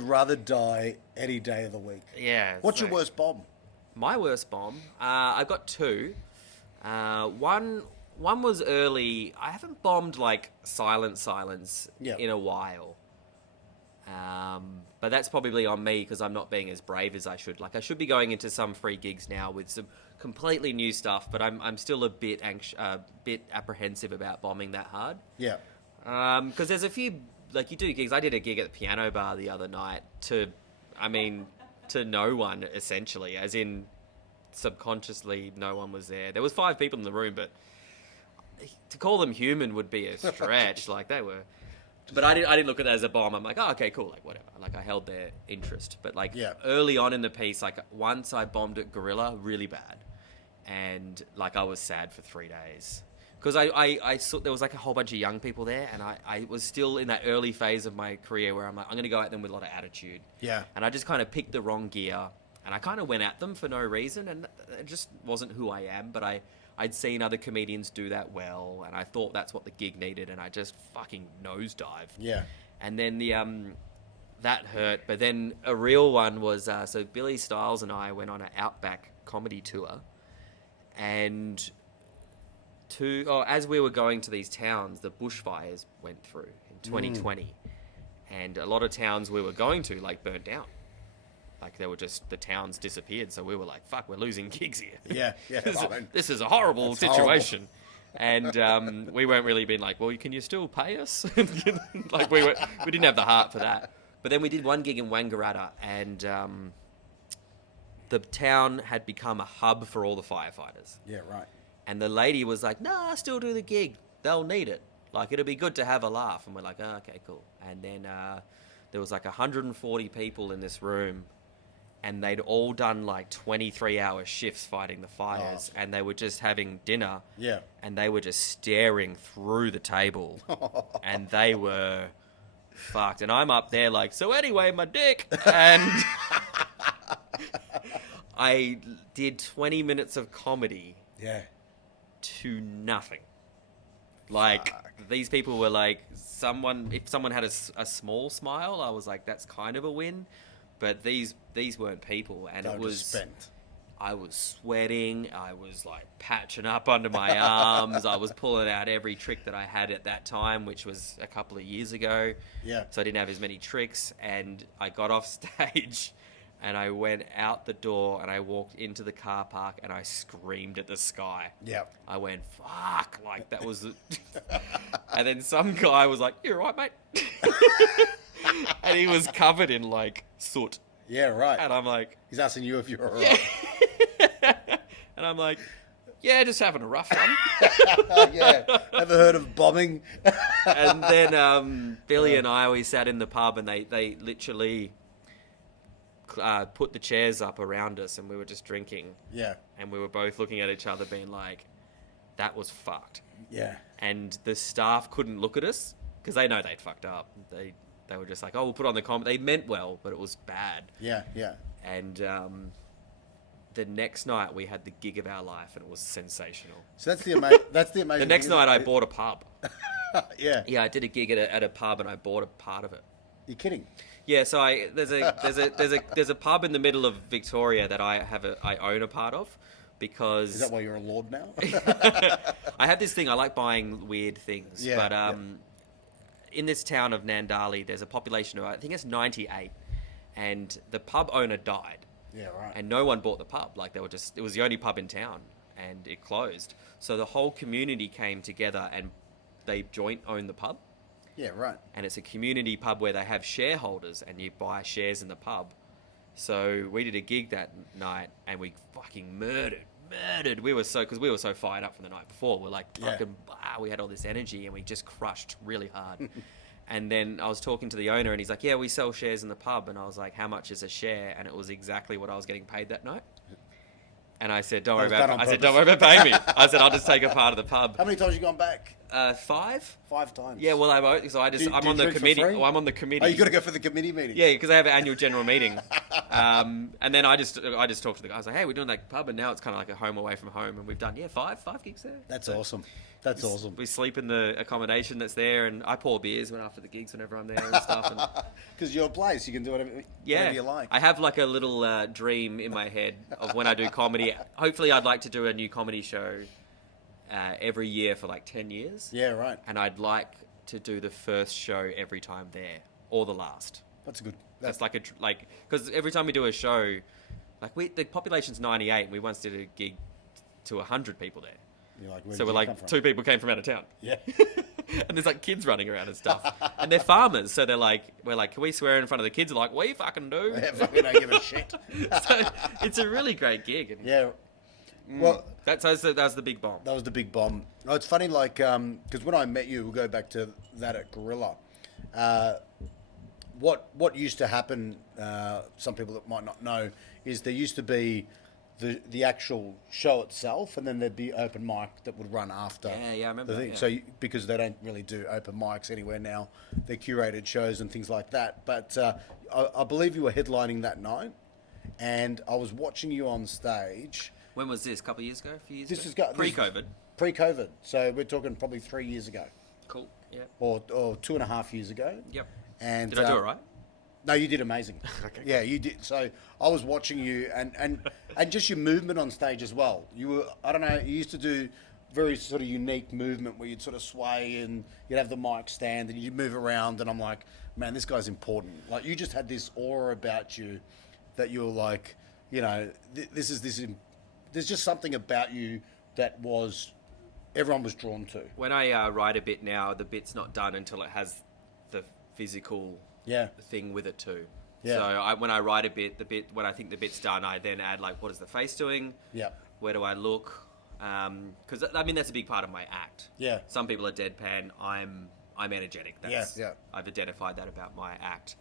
rather die any day of the week. Yeah. it's What's your like- worst bomb? My worst bomb? I've got two. One was early. I haven't bombed like silence Yeah. in a while. But that's probably on me because I'm not being as brave as I should. Like I should be going into some free gigs now with some completely new stuff, but I'm still a bit apprehensive about bombing that hard. Yeah. Because there's a few, like you do gigs. I did a gig at the piano bar the other night to no one, essentially, as in subconsciously no one was there. There was 5 people in the room, but to call them human would be a stretch. Like they were. But I didn't look at it as a bomb. I'm like, oh, okay, cool, like whatever. Like I held their interest. But like early on in the piece, like once I bombed at Gorilla really bad, and like I was sad for 3 days because I saw there was like a whole bunch of young people there, and I was still in that early phase of my career where I'm like, I'm gonna go at them with a lot of attitude. Yeah. And I just kind of picked the wrong gear, and I kind of went at them for no reason, and it just wasn't who I am. But I'd seen other comedians do that well, and I thought that's what the gig needed, and I just fucking nosedived. Yeah. And then that hurt, but then a real one was, so Billy Stiles and I went on an Outback comedy tour, and as we were going to these towns, the bushfires went through in 2020, and a lot of towns we were going to, like, burnt down. Like, they were just, the towns disappeared, so we were like, fuck, we're losing gigs here. Yeah. This is a horrible That's situation. And we weren't really being like, well, can you still pay us? Like, we didn't have the heart for that. But then we did one gig in Wangaratta, and the town had become a hub for all the firefighters. Yeah, right. And the lady was like, nah, still do the gig. They'll need it. Like, it'll be good to have a laugh. And we're like, oh, okay, cool. And then there was like 140 people in this room, and they'd all done like 23-hour shifts fighting the fires, and they were just having dinner. Yeah. And they were just staring through the table, and they were fucked. And I'm up there like, so anyway, my dick. And I did 20 minutes of comedy Yeah. to nothing. Like, these people were like, if someone had a small smile, I was like, that's kind of a win. But these weren't people, and They were just spent. I was sweating. I was like patching up under my arms. I was pulling out every trick that I had at that time, which was a couple of years ago. Yeah. So I didn't have as many tricks, and I got off stage, and I went out the door, and I walked into the car park, and I screamed at the sky. Yeah. I went, fuck, like that was... And then some guy was like, you all right, mate? And he was covered in like soot. Yeah, right. And I'm like... He's asking you if you're all right. And I'm like, yeah, just having a rough one. Yeah. Ever heard of bombing? And then Billy and I, we sat in the pub, and they literally put the chairs up around us, and we were just drinking. Yeah. And we were both looking at each other being like, that was fucked. Yeah. And the staff couldn't look at us because they know they'd fucked up. They were just like, oh, we'll put on the comedy. They meant well, but it was bad. Yeah, yeah. And the next night we had the gig of our life, and it was sensational. So that's the amazing. The next night I bought a pub. Yeah. Yeah, I did a gig at a pub, and I bought a part of it. You're kidding. Yeah, so there's a pub in the middle of Victoria that I own a part of, because Is that why you're a lord now? I have this thing. I like buying weird things. Yeah, But in this town of Nandali, there's a population of, I think it's 98, and the pub owner died. Yeah, right. And no one bought the pub. Like, it was the only pub in town, and it closed. So the whole community came together, and they joint own the pub. Yeah, right. And it's a community pub where they have shareholders, and you buy shares in the pub. So we did a gig that night, and we fucking murdered. We were so fired up from the night before. We're like fucking, we had all this energy, and we just crushed really hard. And then I was talking to the owner, and he's like, "Yeah, we sell shares in the pub." And I was like, "How much is a share?" And it was exactly what I was getting paid that night. And I said, "Don't worry about paying me." I said, "I'll just take a part of the pub." How many times have you gone back? 5. 5 times. Yeah, well, I'm on the committee. Oh, I'm on the committee. Oh, you got to go for the committee meeting. Yeah, because I have an annual general meeting. And then I just talked to the guys like, "Hey, we're doing that pub," and now it's kind of like a home away from home, and we've done five gigs there. That's awesome. That's awesome. We sleep in the accommodation that's there, and I pour beers after the gigs whenever I'm there and stuff. Because your place, you can do whatever you like. I have like a little dream in my head of when I do comedy. Hopefully, I'd like to do a new comedy show every year for like 10 years. Yeah, right. And I'd like to do the first show every time there, or the last. That's good. That's because every time we do a show, the population's 98, and we once did a gig to 100 people there. You're like, so we're like, 2 people came from out of town. Yeah. And there's like kids running around and stuff. And they're farmers, so we're like, can we swear in front of the kids? They're like, we fucking do. Yeah, fucking don't give a shit. So it's a really great gig. And, yeah. Well, that was the big bomb. That was the big bomb. Oh, it's funny, because when I met you, we'll go back to that at Gorilla. What used to happen, some people that might not know, is there used to be the actual show itself, and then there'd be open mic that would run after. Yeah, I remember the thing. that, So because they don't really do open mics anywhere now, they're curated shows and things like that. But I believe you were headlining that night, and I was watching you on stage. When was this? A couple of years ago? A few years This ago? is Pre-COVID. Pre-COVID. So we're talking probably 3 years ago. Cool. Yeah. Or 2.5 years ago. Yep. And did I do it right? No, you did amazing. Okay. Yeah, you did. So I was watching you, and just your movement on stage as well. You were, I don't know, you used to do very sort of unique movement where you'd sort of sway and you'd have the mic stand and you'd move around, and I'm like, man, this guy's important. Like, you just had this aura about you that you were like, there's just something about you that everyone was drawn to. When I write a bit now, the bit's not done until it has the physical thing with it too. Yeah. So when I write a bit, when I think the bit's done, I then add what is the face doing? Yeah. Where do I look? Because that's a big part of my act. Yeah. Some people are deadpan. I'm energetic. I've identified that about my act.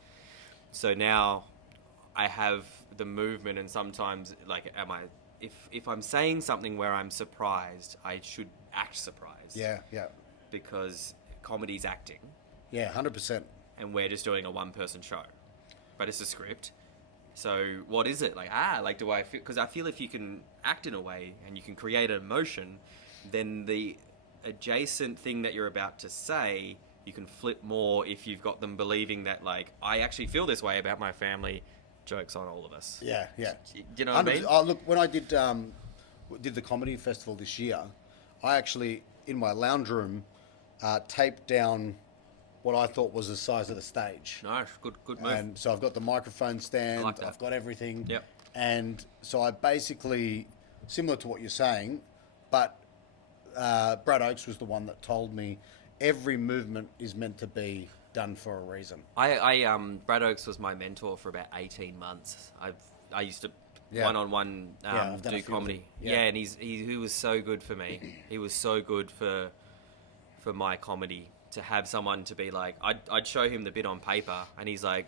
So now I have the movement, and sometimes if I'm saying something where I'm surprised, I should act surprised. Yeah. Because comedy's acting. Yeah, 100%. And we're just doing a one-person show, but it's a script. So what is it? Do I feel? Because I feel if you can act in a way and you can create an emotion, then the adjacent thing that you're about to say, you can flip more if you've got them believing that, I actually feel this way about my family. Joke's on all of us. Yeah. Do you know what I mean? Oh, look, when I did the comedy festival this year, I actually, in my lounge room, taped down what I thought was the size of the stage. Nice, good move. And so I've got the microphone stand, I like that. I've got everything. Yep. And so I basically, similar to what you're saying, but Brad Oakes was the one that told me every movement is meant to be done for a reason. Brad Oakes was my mentor for about 18 months. I used to one-on-one do comedy. And he was so good for me. He was so good for my comedy. To have someone to be like, I'd show him the bit on paper, and he's like,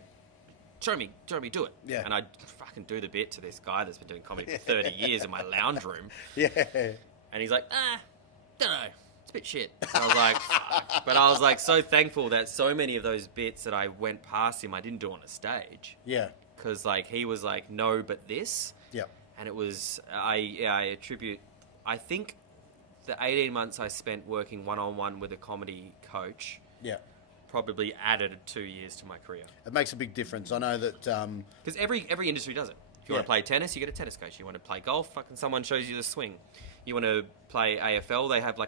show me, do it. Yeah. And I'd fucking do the bit to this guy that's been doing comedy for 30 years in my lounge room. Yeah. And he's like, don't know, it's a bit shit. And I was like, fuck. But I was like so thankful that so many of those bits that I went past him, I didn't do on a stage. Yeah. Because he was like, no, but this. Yeah. And it was, I attribute, I think, the 18 months I spent working one-on-one with a comedy coach probably added 2 years to my career. It makes a big difference. I know that... Because every industry does it. If you want to play tennis, you get a tennis coach. You want to play golf, fucking someone shows you the swing. You want to play AFL, they have a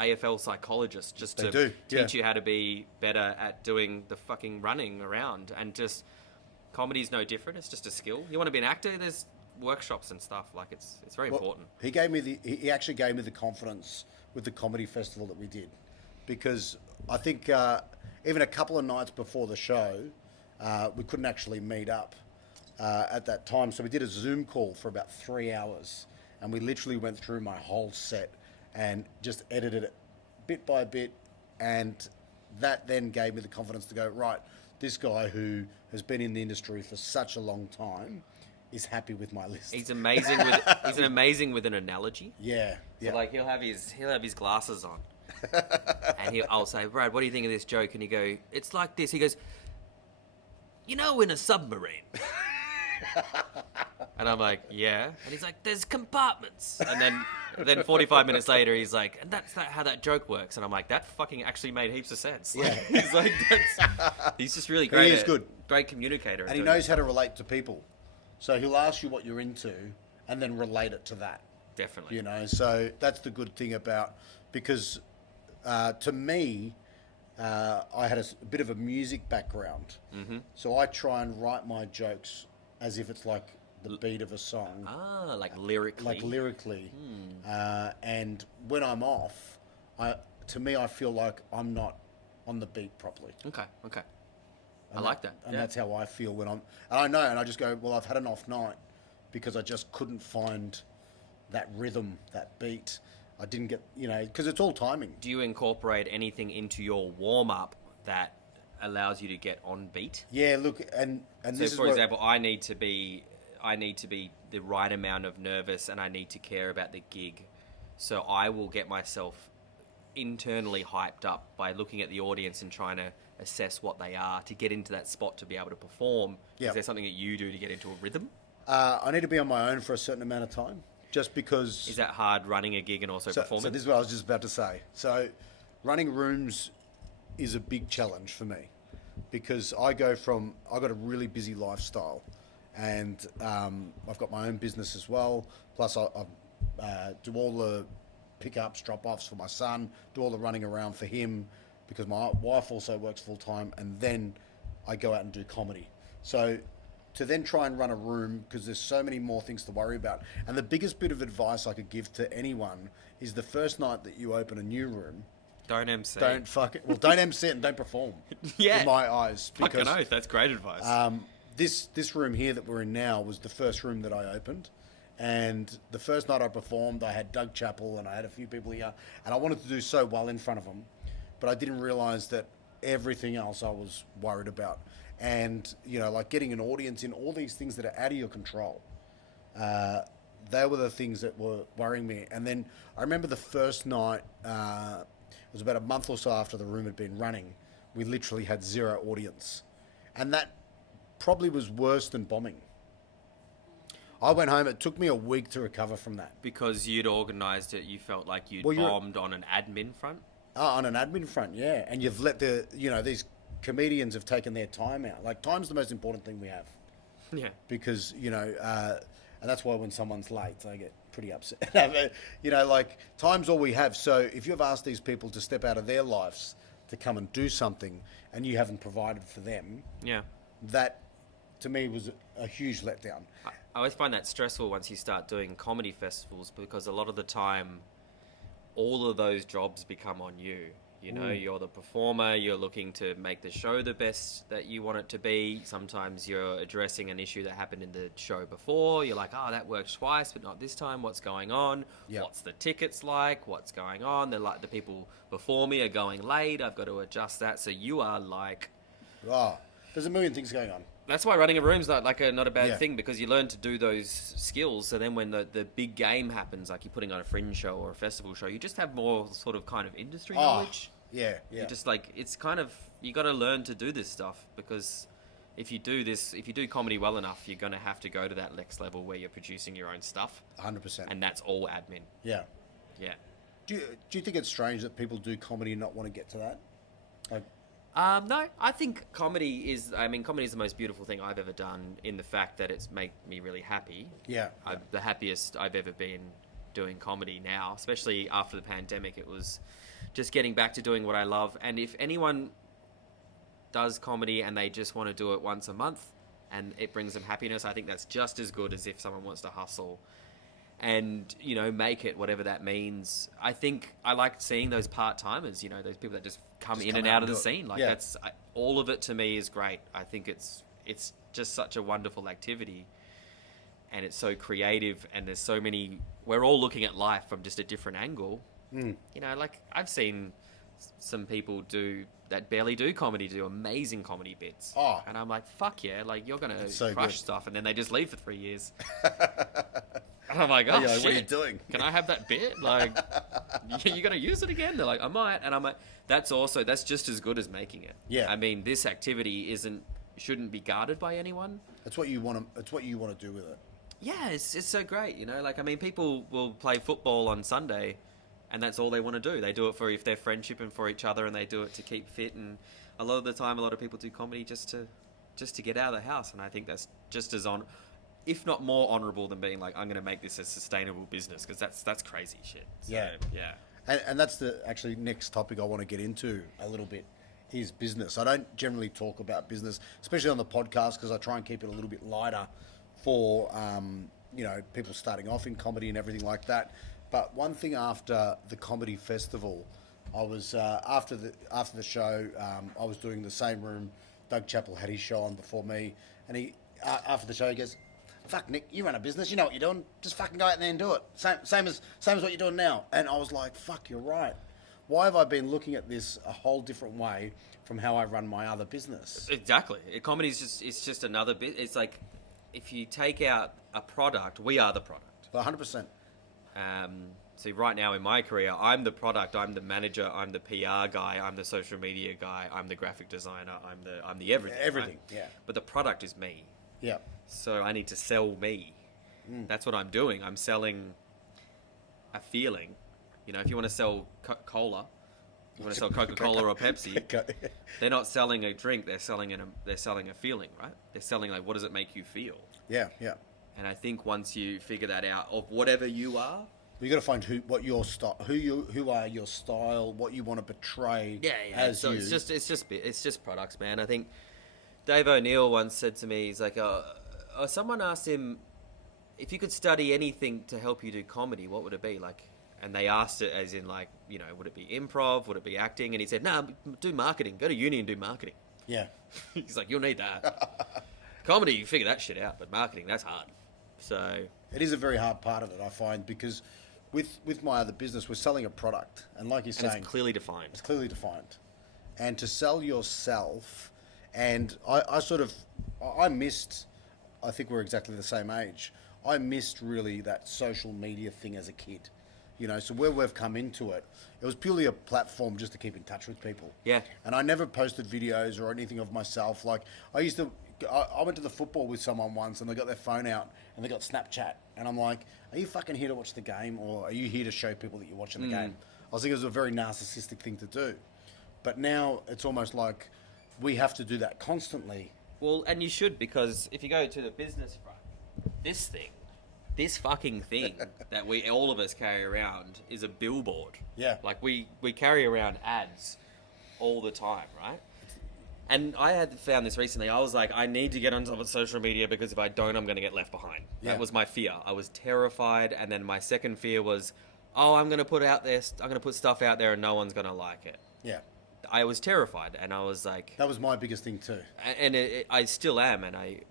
AFL psychologist just to teach you how to be better at doing the fucking running around. And just, comedy's no different. It's just a skill. You want to be an actor, there's workshops and stuff. It's very important. He actually gave me the confidence with the comedy festival that we did, because I think even a couple of nights before the show we couldn't actually meet up, at that time. So we did a Zoom call for about 3 hours, and we literally went through my whole set and just edited it bit by bit, and that then gave me the confidence to go, right, this guy who has been in the industry for such a long time is happy with my list. He's amazing with with an analogy. Yeah, So like he'll have his glasses on, and I'll say, Brad, what do you think of this joke? And he go, it's like this. He goes, in a submarine. And I'm like, yeah. And he's like, there's compartments. And then 45 minutes later, he's like, and that's how that joke works. And I'm like, that fucking actually made heaps of sense. Yeah. He's like, he's just really great. He is good. Great communicator. And he knows how to relate to people. So he'll ask you what you're into and then relate it to that. Definitely. So that's the good thing about, because to me, I had a bit of a music background. Mm-hmm. So I try and write my jokes as if it's like the beat of a song. Like lyrically. And when I'm off, to me, I feel like I'm not on the beat properly. Okay. And I like that. And that's how I feel when and I know, and I just go, well, I've had an off night because I just couldn't find that rhythm, that beat. I didn't get, because it's all timing. Do you incorporate anything into your warm-up that allows you to get on beat? Yeah, look, and So this is for example, I need to be the right amount of nervous, and I need to care about the gig. So I will get myself internally hyped up by looking at the audience and trying to assess what they are to get into that spot to be able to perform. Yeah. Is there something that you do to get into a rhythm? I need to be on my own for a certain amount of time, just because. Is that hard running a gig and also performing? So this is what I was just about to say. So running rooms is a big challenge for me, because I got a really busy lifestyle, and I've got my own business as well. Plus I do all the pickups, drop-offs for my son, do all the running around for him, because my wife also works full-time, and then I go out and do comedy. So to then try and run a room, because there's so many more things to worry about. And the biggest bit of advice I could give to anyone is the first night that you open a new room, Don't MC. don't MC it and don't perform. Yeah. In my eyes. Fucking oath, that's great advice. This room here that we're in now was the first room that I opened. And the first night I performed, I had Doug Chappell and I had a few people here, and I wanted to do so well in front of them, but I didn't realise that everything else I was worried about. And, like getting an audience in, all these things that are out of your control. They were the things that were worrying me. And then I remember the first night, it was about a month or so after the room had been running, we literally had zero audience. And that probably was worse than bombing. I went home, it took me a week to recover from that. Because you'd organised it, you felt like you'd Well, bombed on an admin front? On an admin front, yeah. And you've let these comedians have taken their time out. Like, time's the most important thing we have. Yeah. Because, and that's why when someone's late, I get pretty upset. Like, time's all we have. So if you've asked these people to step out of their lives to come and do something, and you haven't provided for them, Yeah. that, to me, was a huge letdown. I always find that stressful once you start doing comedy festivals, because a lot of the time, all of those jobs become on you. You're the performer, you're looking to make the show the best that you want it to be. Sometimes you're addressing an issue that happened in the show before. You're like, oh, that worked twice, but not this time. What's going on? Yep. What's the tickets like? What's going on? They're like, the people before me are going late. I've got to adjust that. So you are like... Oh, there's a million things going on. That's why running a room's not a bad Yeah. thing, because you learn to do those skills. So then when the big game happens, like you're putting on a fringe show or a festival show, you just have more sort of kind of industry knowledge. Yeah. You're just like, it's kind of, you got to learn to do this stuff, because if you do comedy well enough, you're going to have to go to that next level where you're producing your own stuff. 100%. And that's all admin. Yeah. Yeah. Do you think it's strange that people do comedy and not want to get to that? Like, No, I think comedy is the most beautiful thing I've ever done, in the fact that it's made me really happy. yeah. The happiest I've ever been doing comedy now, especially after the pandemic. It was just getting back to doing what I love. And if anyone does comedy and they just want to do it once a month and it brings them happiness, I think that's just as good as if someone wants to hustle and, make it whatever that means. I think I like seeing those part-timers, those people that just come in and out of the scene. Like, Yeah. all of it to me is great. I think it's it's just such a wonderful activity, and it's so creative, and there's so many. We're all looking at life from just a different angle. You know, like I've seen some people that barely do comedy do amazing comedy bits. Oh. And I'm like, fuck yeah, like you're gonna so crush good. stuff, and then they just leave for 3 years. And I'm like, oh You're like, shit, what are you doing? Can I have that bit? Like, you gonna use it again? They're like, I might, and I'm like, that's just as good as making it. Yeah. I mean, this activity shouldn't be guarded by anyone. It's what you want to. It's what you want to do with it. Yeah, it's so great, you know. Like, I mean, people will play football on Sunday, and that's all they want to do. They do it for if they're friendship and for each other, and they do it to keep fit. And a lot of the time, a lot of people do comedy just to get out of the house. And I think that's just as if not more honourable than being like, I'm going to make this a sustainable business, because that's crazy shit. So, Yeah. yeah. And that's the actually next topic I want to get into a little bit is business. I don't generally talk about business, especially on the podcast, because I try and keep it a little bit lighter for people starting off in comedy and everything like that. But one thing after the comedy festival, I was after the show, I was doing the same room. Doug Chappell had his show on before me, and he after the show he goes, "Fuck Nick, you run a business, you know what you're doing. Just fucking go out there and do it. Same as what you're doing now." And I was like, "Fuck, you're right. Why have I been looking at this a whole different way from how I run my other business?" Exactly. Comedy is just another bit. It's like if you take out a product, we are the product. 100%. So right now in my career, I'm the product, I'm the manager, I'm the PR guy, I'm the social media guy, I'm the graphic designer, I'm the everything. Everything, right? yeah. But the product is me. Yeah. So I need to sell me. That's what I'm doing. I'm selling a feeling. You know, if you want to sell Coca-Cola, you want to sell Coca-Cola or Pepsi, they're not selling a drink, they're selling a feeling, right? They're selling like, what does it make you feel? Yeah, yeah. And I think once you figure that out of whatever you are, You got to find who are your style, what you want to portray. yeah. As So you. it's just products, man. I think Dave O'Neill once said to me, he's like, someone asked him if you could study anything to help you do comedy, what would it be? Like, and they asked it as in like, you know, would it be improv? Would it be acting? And he said, no, do marketing. Go to uni and do marketing. Yeah. He's like, you'll need that. Comedy, you figure that shit out, but marketing, that's hard. So It is a very hard part of it, I find, because with my other business, we're selling a product, and like you're and saying, it's clearly defined. it's clearly defined, and to sell yourself, and I missed. I think we're exactly the same age. I missed really that social media thing as a kid, you know. So where we've come into it, it was purely a platform just to keep in touch with people. Yeah. And I never posted videos or anything of myself. Like I went to the football with someone once, and they got their phone out and they got Snapchat, and I'm like, "Are you fucking here to watch the game, or are you here to show people that you're watching the game?" I was thinking it was a very narcissistic thing to do, but now it's almost like we have to do that constantly. Well, and you should, because if you go to the business front, this fucking thing that all of us carry around is a billboard. Yeah. Like we carry around ads all the time, right? And I had found this recently. I was like, I need to get on top of social media, because if I don't, I'm going to get left behind. Yeah. That was my fear. I was terrified. And then my second fear was, I'm going to put stuff out there and no one's going to like it. Yeah. I was terrified, and I was like, That was my biggest thing too. and I still am,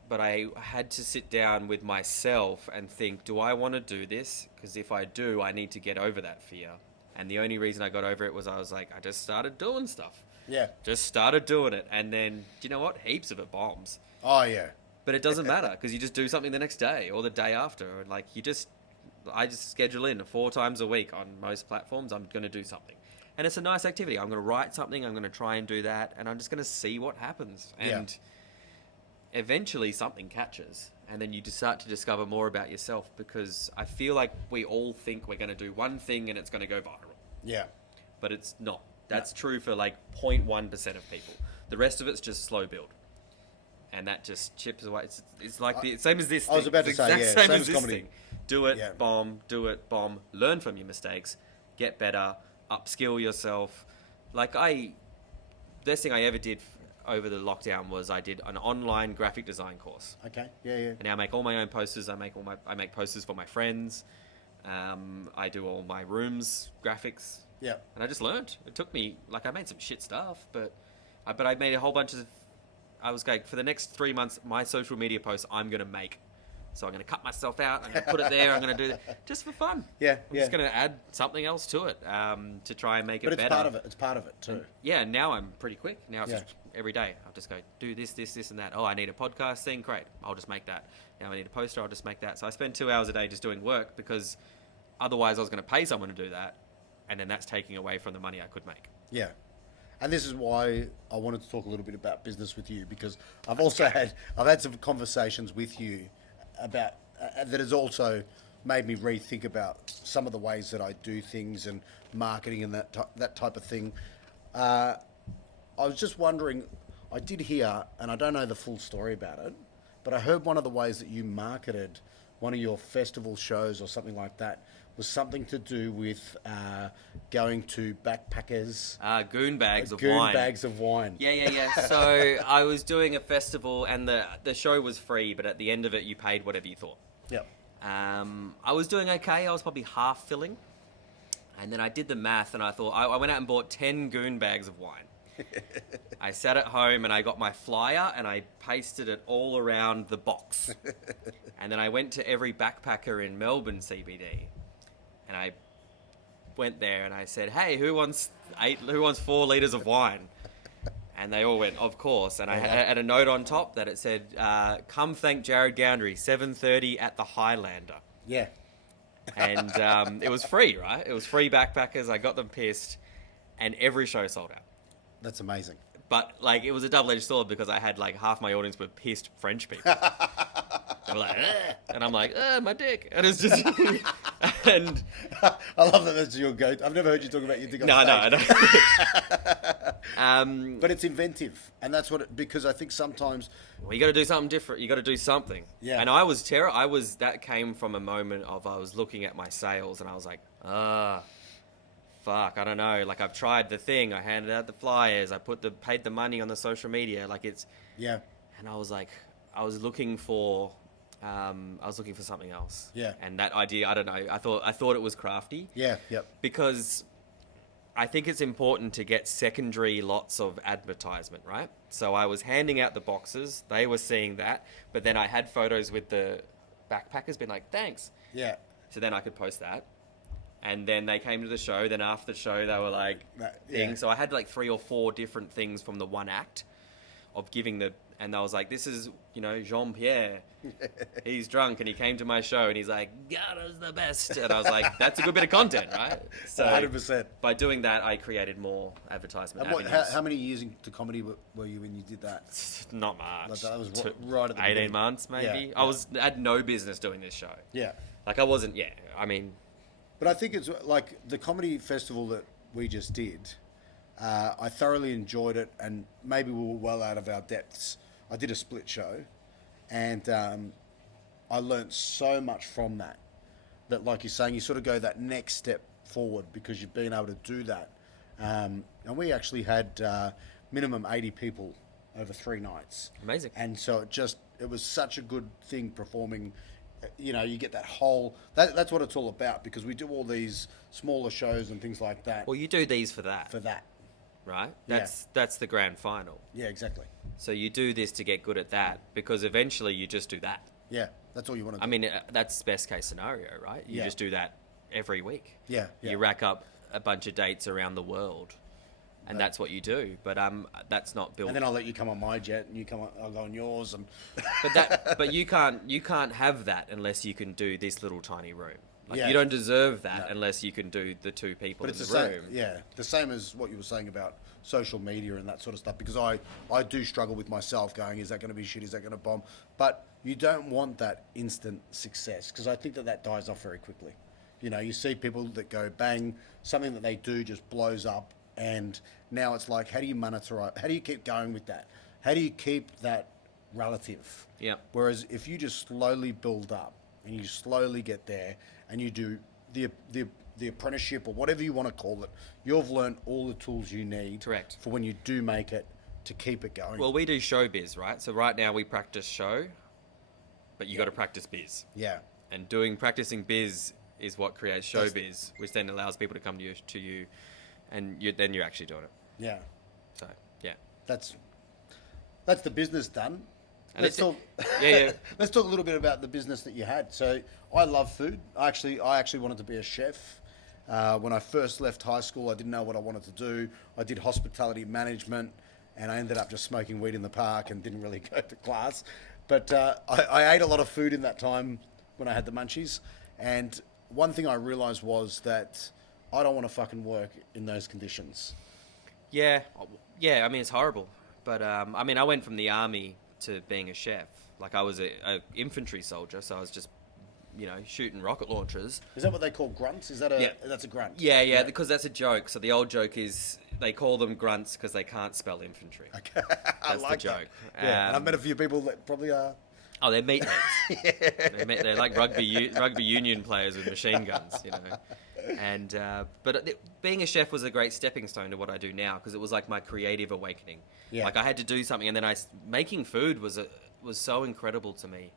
but I had to sit down with myself and think, do I want to do this? Because if I do, I need to get over that fear. And the only reason I got over it was I was like, I just started doing stuff. Yeah. Just started doing it. And then, do you know what? Heaps of it bombs. Oh yeah. But it doesn't matter, because you just do something the next day or the day after. Like, I just schedule in 4 times a week on most platforms. I'm going to do something. And it's a nice activity. I'm going to write something. I'm going to try and do that. And I'm just going to see what happens. And eventually something catches. And then you just start to discover more about yourself, because I feel like we all think we're going to do one thing and it's going to go viral. Yeah. But it's not. That's true for like 0.1% of people. The rest of it's just slow build. And that just chips away. It's like the same as this thing. I was about to It's the say, exact yeah, same same as as this comedy. thing. Do it, Yeah. bomb, learn from your mistakes, get better, upskill yourself. Like best thing I ever did over the lockdown was I did an online graphic design course. Okay. Yeah. Yeah. And now I make all my own posters. I make posters for my friends. I do all my rooms graphics. Yeah. And I just learned. It took me, like, I made some shit stuff, but I made a whole bunch of I was like, for the next 3 months, my social media posts I'm going to make. So I'm going to cut myself out. I'm going to put it there. I'm going to do that just for fun. Yeah, I'm just going to add something else to it to try and make it But it's better. part of it. It's part of it too. Yeah, now I'm pretty quick. Now it's Yeah. just every day. I'll just go do this, and that. Oh, I need a podcast thing. Great. I'll just make that. Now I need a poster. I'll just make that. So I spend 2 hours a day just doing work because otherwise I was going to pay someone to do that. And then that's taking away from the money I could make. Yeah. And this is why I wanted to talk a little bit about business with you, because I've also had some conversations with you about that has also made me rethink about some of the ways that I do things and marketing and that type of thing. I was just wondering, I did hear, and I don't know the full story about it, but I heard one of the ways that you marketed one of your festival shows or something like that was something to do with going to backpackers. Goon bags of goon wine. bags of wine. Yeah. So I was doing a festival and the show was free, but at the end of it, you paid whatever you thought. Yep. I was doing okay. I was probably half filling. And then I did the math and I thought, I went out and bought 10 goon bags of wine. I sat at home and I got my flyer and I pasted it all around the box. And then I went to every backpacker in Melbourne CBD. And I went there and I said, hey, who wants 4 litres of wine? And they all went, of course. And I had a note on top that it said, come thank Jarryd Goundrey, 7:30 at the Highlander. Yeah. And it was free, right? It was free backpackers. I got them pissed. And every show sold out. That's amazing. But, like, it was a double-edged sword because I had, like, half my audience were pissed French people. They were like, ugh. And I'm like, my dick. And it's just... and... I love that that's your go. I've never heard you talk about your dick on No. But it's inventive. And that's what it... Because I think sometimes... Well, you got to do something different. You got to do something. Yeah. And that came from a moment of I was looking at my sales and I was like, fuck, I don't know. Like, I've tried the thing. I handed out the flyers. I paid the money on the social media. Like, it's... Yeah. And I was like, I was looking for something else. Yeah. And that idea, I don't know. I thought it was crafty. Yeah. Yep. Because I think it's important to get secondary lots of advertisement, right? So I was handing out the boxes. They were seeing that. But then I had photos with the backpackers being like, thanks. Yeah. So then I could post that. And then they came to the show. Then after the show, they were like, things. Yeah. So I had like 3 or 4 different things from the one act of giving and I was like, this is, Jean-Pierre. He's drunk and he came to my show and he's like, God is the best. And I was like, that's a good bit of content, right? So 100%. by doing that, I created more advertisement And avenues. how many years into comedy were you when you did that? Not much. Like, that was right at the 18 beginning. months, maybe. Yeah. I had no business doing this show. Yeah. Like, I wasn't, I mean... But I think it's like the comedy festival that we just did. I thoroughly enjoyed it, and maybe we were well out of our depths. I did a split show, and I learnt so much from that. That, like you're saying, you sort of go that next step forward because you've been able to do that. And we actually had minimum 80 people over 3 nights. Amazing. And so it was such a good thing performing. You get that whole... That's what it's all about, because we do all these smaller shows and things like that. Well, you do these for that. Right? Yeah. That's the grand final. Yeah, exactly. So you do this to get good at that, because eventually you just do that. Yeah, that's all you want to do. I mean, that's best case scenario, right? You Yeah. just do that every week. Yeah. You rack up a bunch of dates around the world, and that's what you do. But that's not built. And then I'll let you come on my jet, and I'll go on yours, and... But you can't have that unless you can do this little tiny room. Like, Yeah. you don't deserve that unless you can do the 2 people But in it's the the room. same, the same as what you were saying about social media and that sort of stuff, because I do struggle with myself going, is that going to be shit, is that going to bomb? But you don't want that instant success, because I think that dies off very quickly. You see people that go bang, something that they do just blows up, and now it's like, how do you monetize, how do you keep going with that? How do you keep that relative? Yeah. Whereas if you just slowly build up and you slowly get there and you do the apprenticeship or whatever you want to call it, you've learned all the tools you need. Correct. For when you do make it, to keep it going. Well, we do showbiz, right? So right now we practice show, but you got to practice biz. Yeah. And practicing biz is what creates showbiz, which then allows people to come to you, and then you're actually doing it. Yeah. So yeah. that's the business done. And Let's talk. yeah. Let's talk a little bit about the business that you had. So I love food. I actually wanted to be a chef. When I first left high school, I didn't know what I wanted to do. I did hospitality management, and I ended up just smoking weed in the park and didn't really go to class. But I ate a lot of food in that time when I had the munchies. And one thing I realised was that I don't want to fucking work in those conditions. Yeah. I mean, it's horrible. But I mean, I went from the army to being a chef. Like, I was a infantry soldier, so I was just, shooting rocket launchers. Is that what they call grunts? Is that that's a grunt? Yeah, because that's a joke. So the old joke is they call them grunts because they can't spell infantry. Okay. I That's like the joke. that. Yeah. And I've met a few people that probably are. Oh, they're meatheads. They're like rugby union players with machine guns, And but being a chef was a great stepping stone to what I do now, because it was like my creative awakening. Yeah. Like, I had to do something, and then making food was so incredible to me,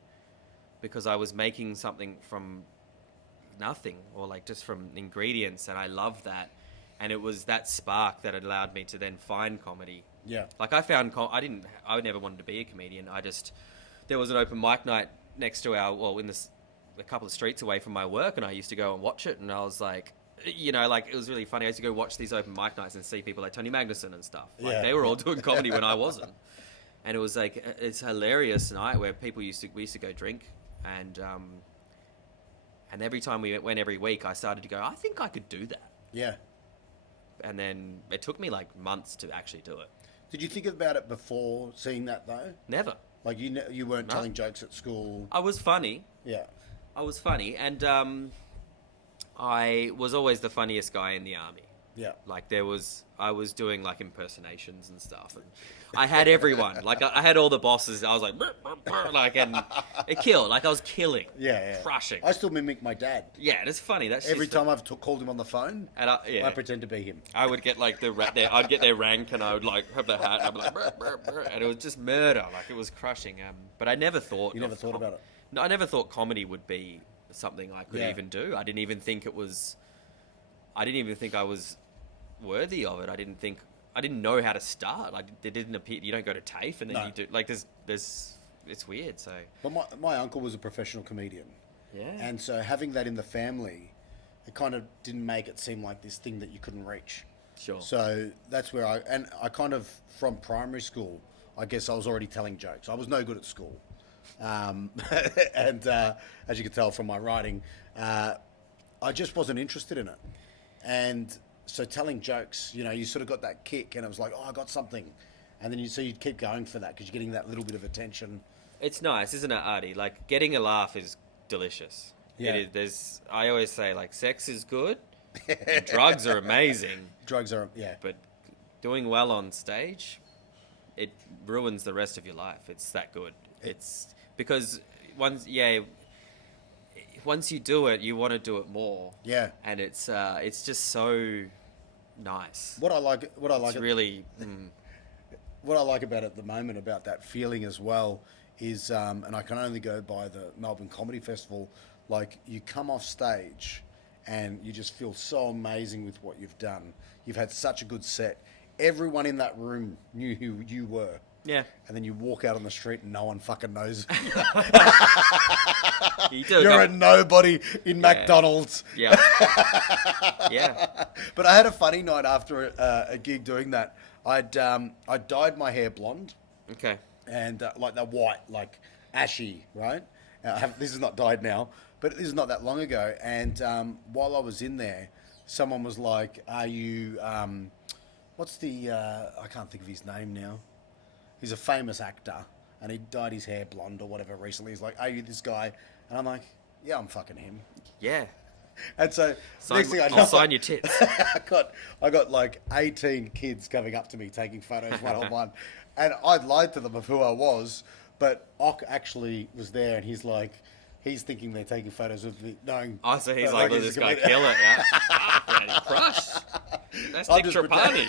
because I was making something from nothing, or like just from ingredients, and I loved that. And it was that spark that allowed me to then find comedy. Yeah. Like, I found I never wanted to be a comedian. There was an open mic night next to a couple of streets away from my work, and I used to go and watch it, and I was like, it was really funny. I used to go watch these open mic nights and see people like Tony Magnuson and stuff. Like, they were all doing comedy when I wasn't. And it was like, it's a hilarious night where we used to go drink, and every time we went every week, I started to go, I think I could do that. Yeah. And then it took me like months to actually do it. Did you think about it before seeing that though? Never. Like you weren't telling jokes at school. I was funny. Yeah. I was funny, and I was always the funniest guy in the army. Yeah. Like, I was doing like impersonations and stuff, and I had everyone. Like, I had all the bosses. I was like, "Brr, brr, brr," like, and it killed. Like, I was killing. Yeah. Crushing. I still mimic my dad. Yeah, it's funny. That's Every time I've called him on the phone, and I pretend to be him. I would get like I'd get their rank, and I would like have the hat, and I'd be like, brr, brr, brr, and it was just murder. Like, it was crushing. But I never thought. You never thought about it? No, I never thought comedy would be something I could Yeah. even do. I didn't even think I was worthy of it. I didn't know how to start. Like, it didn't appear. You don't go to TAFE and then you do. Like, there's. It's weird. So. But my uncle was a professional comedian. Yeah. And so having that in the family, it kind of didn't make it seem like this thing that you couldn't reach. Sure. So that's where I kind of, from primary school, I guess I was already telling jokes. I was no good at school. And as you can tell from my writing, I just wasn't interested in it. And so telling jokes, you sort of got that kick, and it was like, oh, I got something. And then you'd keep going for that because you're getting that little bit of attention. It's nice, isn't it, Artie? Like, getting a laugh is delicious. Yeah. It is. I always say, like, sex is good, and drugs are amazing. Drugs are, yeah. But doing well on stage, it ruins the rest of your life. It's that good. It's because once you do it, you want to do it more. Yeah. And it's just so nice. What I like It's really. What I like about it at the moment, about that feeling as well, is, and I can only go by the Melbourne Comedy Festival, like, you come off stage and you just feel so amazing with what you've done. You've had such a good set. Everyone in that room knew who you were. Yeah. And then you walk out on the street and no one fucking knows. You're a nobody in McDonald's. Yeah. Yeah. But I had a funny night after a gig doing that. I dyed my hair blonde. Okay. And like the white, like ashy, right? This is not dyed now, but this is not that long ago. And while I was in there, someone was like, "Are you? What's the? I can't think of his name now. He's a famous actor, and he dyed his hair blonde or whatever recently. He's like, "Are you this guy?" And I'm like, "Yeah, I'm fucking him." Yeah. And so next thing I know, I'll sign your tits. I got like 18 kids coming up to me taking photos one on one, and I'd lied to them of who I was, but Ock actually was there, and he's thinking they're taking photos of me, knowing. Oh, so he's like, let this guy kill it, yeah. Ready, crush. That's Dick Trapani.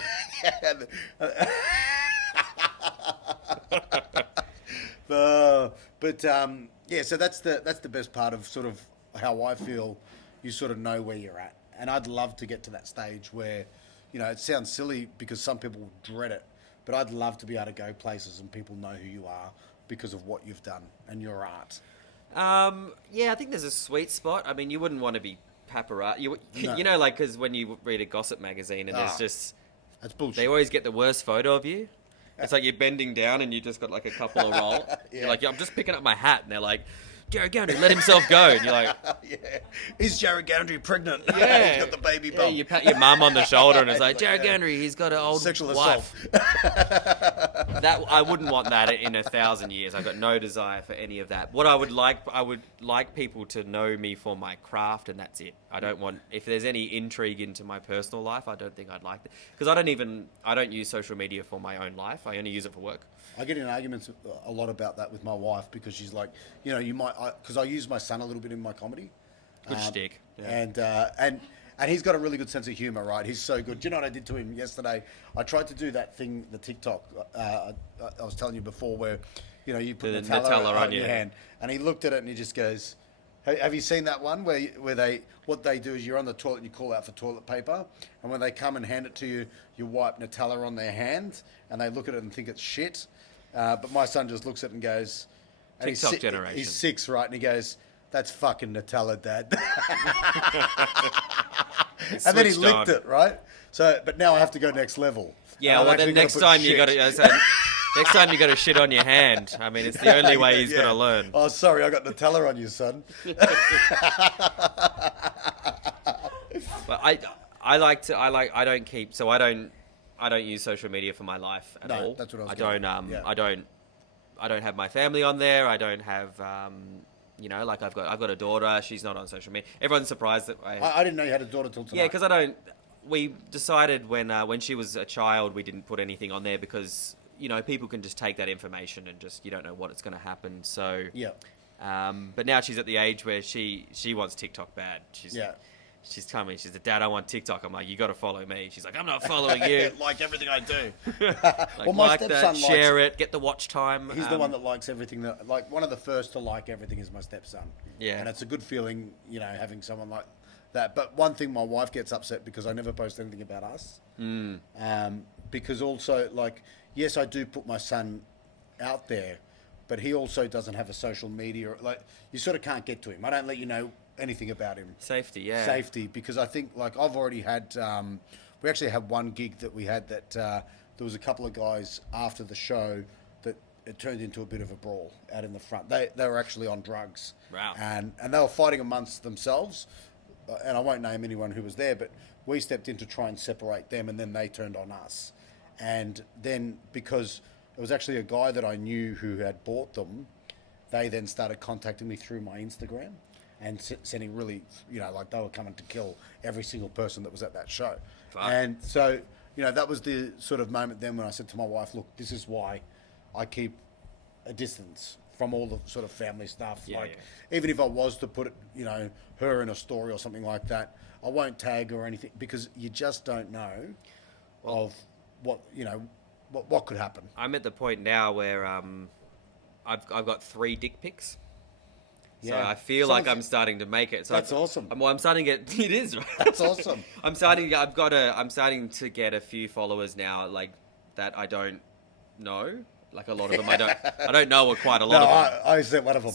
Yeah, so that's the best part of sort of how I feel. You sort of know where you're at, and I'd love to get to that stage where, it sounds silly because some people dread it, but I'd love to be able to go places and people know who you are because of what you've done and your art. Yeah, I think there's a sweet spot. I mean, you wouldn't want to be paparazzi. No. You know, like, because when you read a gossip magazine and there's just... That's bullshit. They always get the worst photo of you. It's like you're bending down and you just got like a couple of roll. Yeah. You're like, I'm just picking up my hat. And they're like, Jarryd Goundrey let himself go. And you're like... Yeah. Is Jarryd Goundrey pregnant? Yeah. He's got the baby Yeah, bump. you pat your mum on the shoulder and it's like, He's like, Jarryd Goundrey, he's got an old Sexual wife. assault. That I wouldn't want that in 1,000 years. I've got no desire for any of that. What I would like people to know me for my craft, and that's it. I don't want, if there's any intrigue into my personal life, I don't think I'd like that. Because I don't use social media for my own life. I only use it for work. I get in arguments a lot about that with my wife because she's like, you know, you might, because I use my son a little bit in my comedy. Good shtick. Yeah. And he's got a really good sense of humor, right? He's so good. Do you know what I did to him yesterday? I tried to do that thing, the TikTok, I was telling you before, where, you know, you put The Nutella Nutella on your hand. And he looked at it and he just goes, have you seen that one where what they do is you're on the toilet and you call out for toilet paper, and when they come and hand it to you, you wipe Nutella on their hand, and they look at it and think it's shit. But my son just looks at it and goes... And TikTok generation. He's 6, right? And he goes, that's fucking Nutella, Dad. And then he licked it, right? So, but now I have to go next level. Yeah, well, then next time you got to... Next time you got to shit on your hand. I mean, it's the only way he's going to learn. Oh, sorry, I got Nutella on you, son. But I don't use social media for my life at all. That's what I was I don't have my family on there. I don't have you know, like I've got a daughter. She's not on social media. Everyone's surprised that I didn't know you had a daughter till tonight. Yeah, because we decided when she was a child, we didn't put anything on there because, you know, people can just take that information and just, you don't know what it's going to happen. So yeah. But now she's at the age where she wants TikTok bad. She's telling me, she's like, Dad, I want TikTok. I'm like, you got to follow me. She's like, I'm not following you. Like everything I do. Like, well, my like stepson that, share it, get the watch time. He's the one that likes everything. Like one of the first to like everything is my stepson. Yeah. And it's a good feeling, you know, having someone like that. But one thing, my wife gets upset because I never post anything about us. Because also, like, yes, I do put my son out there, but he also doesn't have a social media. Like, you sort of can't get to him. I don't let you know anything about him. Safety, because I think, like, I've already had, we actually had one gig that we had that there was a couple of guys after the show that it turned into a bit of a brawl out in the front. They were actually on drugs. Wow. And they were fighting amongst themselves, and I won't name anyone who was there, but we stepped in to try and separate them, and then they turned on us. And then, because it was actually a guy that I knew who had bought them, they then started contacting me through my Instagram and sending really, you know, like they were coming to kill every single person that was at that show. Fuck. And so, you know, that was the sort of moment then when I said to my wife, look, this is why I keep a distance from all the sort of family stuff. Even if I was to put, you know, her in a story or something like that, I won't tag her or anything because you just don't know of what, you know, what could happen. I'm at the point now where I've got 3 dick pics. So I feel like I'm starting to make it. So that's awesome. I'm starting to get. It is, right? That's awesome. I'm starting to get a few followers now, like that I don't know. Like a lot of them, I don't know quite a lot of them. I sent one of them.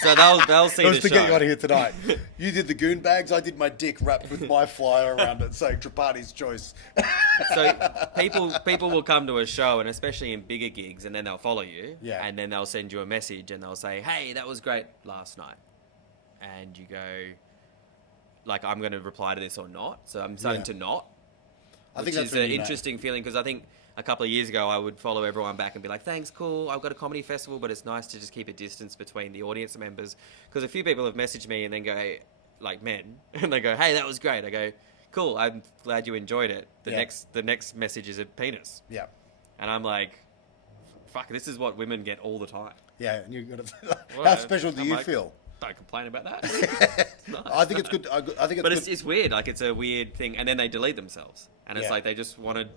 So they'll see it was the to show. get you out of here tonight. You did the goon bags. I did my dick wrapped with my flyer around it saying Tripati's choice. So people will come to a show, and especially in bigger gigs, and then they'll follow you, and then they'll send you a message, and they'll say, "Hey, that was great last night," and you go, "Like, I'm going to reply to this or not." So I'm starting to not. I think which that's is an interesting feeling because I think a couple of years ago I would follow everyone back and be like, "Thanks, cool. I've got a comedy festival, but it's nice to just keep a distance between the audience members." Because a few people have messaged me and then go, like men, and they go, "Hey, that was great." I go, "Cool. I'm glad you enjoyed it." The next message is a penis. Yeah. And I'm like, "Fuck, this is what women get all the time." Yeah, and you got to. How special do you feel? Don't complain about that. Nice. I think it's good. I think it's but good. it's weird. Like, it's a weird thing, and then they delete themselves, and it's like they just wanted.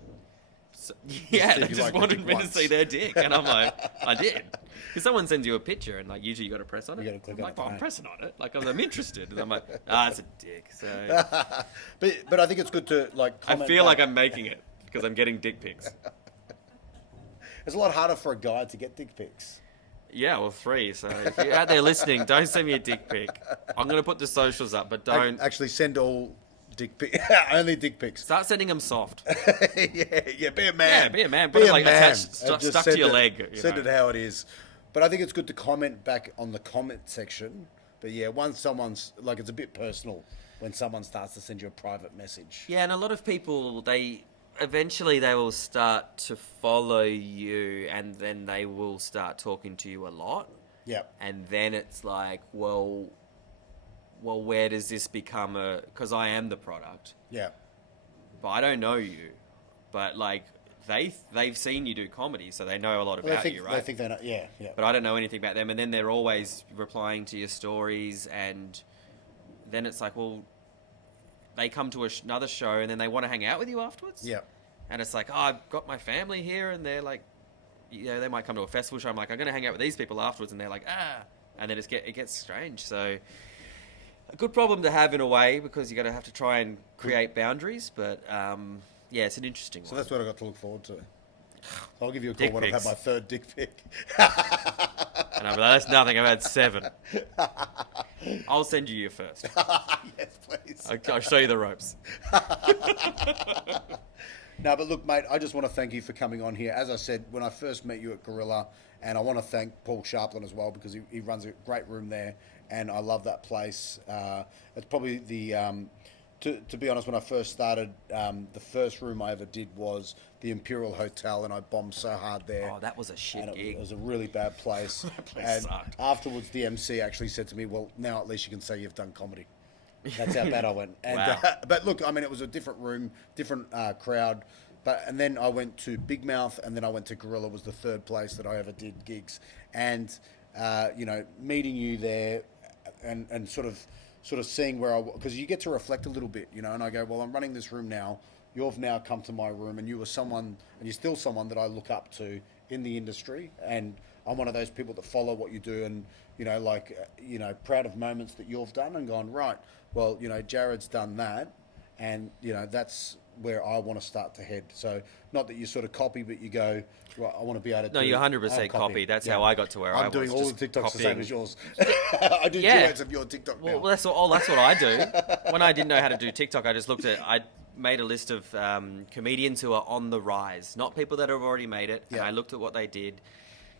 They just wanted me to see their dick, and I'm like, I did, because someone sends you a picture, and like usually you got to press on it. You got to click I'm on like, it. well, I'm pressing on it, like I'm interested, and I'm like, it's a dick. So but I think it's good to like. I feel like I'm making it because I'm getting dick pics. It's a lot harder for a guy to get dick pics. Yeah, well, 3. So if you're out there listening, don't send me a dick pic. I'm going to put the socials up, but don't. Actually send all dick pics. Only dick pics. Start sending them soft. yeah, be a man. Yeah, be a man. Put it like attached, stuck to your leg. Send it how it is. But I think it's good to comment back on the comment section. But yeah, once someone's, like, it's a bit personal when someone starts to send you a private message. Yeah, and a lot of people, eventually they will start to follow you, and then they will start talking to you a lot. Yeah. And then it's like, well, where does this become because I am the product. Yeah. But I don't know you. But like, they've seen you do comedy, so they know a lot about you, right? They think they know, yeah. But I don't know anything about them, and then they're always replying to your stories, and then it's like, well, they come to another show, and then they want to hang out with you afterwards. Yeah. And it's like, oh, I've got my family here, and they're like, they might come to a festival show. I'm like, I'm going to hang out with these people afterwards, and they're like, and then it gets strange. So a good problem to have in a way, because you're going to have to try and create boundaries, but yeah, it's an interesting one. So that's what I got to look forward to. I'll give you a call Dick when I've pics. had my 3rd dick pic. And I'm like, that's nothing. I've had 7. I'll send you your first. Yes, please. I'll show you the ropes. No, but look, mate, I just want to thank you for coming on here. As I said, when I first met you at Gorilla, and I want to thank Paul Sharplin as well, because he runs a great room there, and I love that place. It's probably the... To be honest, when I first started, the first room I ever did was the Imperial Hotel, and I bombed so hard there. Oh, that was a shit And gig. it was a really bad place. That place and sucked. afterwards, the MC actually said to me, well, now at least you can say you've done comedy. That's how bad I went. And, Wow. But look, I mean, it was a different room, different crowd. And then I went to Big Mouth, and then I went to Gorilla, was the 3rd place that I ever did gigs. And, meeting you there and sort of seeing where because you get to reflect a little bit, and I go, well, I'm running this room now. You've now come to my room, and you were someone, and you're still someone that I look up to in the industry. And I'm one of those people that follow what you do, and, proud of moments that you've done and gone, right, well, Jarryd's done that, and, that's where I want to start to head. So not that you sort of copy, but you go, right, I want to be able to No, do... you're 100% copy. That's how I got to where I was. I'm doing all the just TikToks the same copying. as yours. I do Yeah. duets of your TikTok now. Well, that's what I do. When I didn't know how to do TikTok, I made a list of comedians who are on the rise, not people that have already made it. And Yeah. I looked at what they did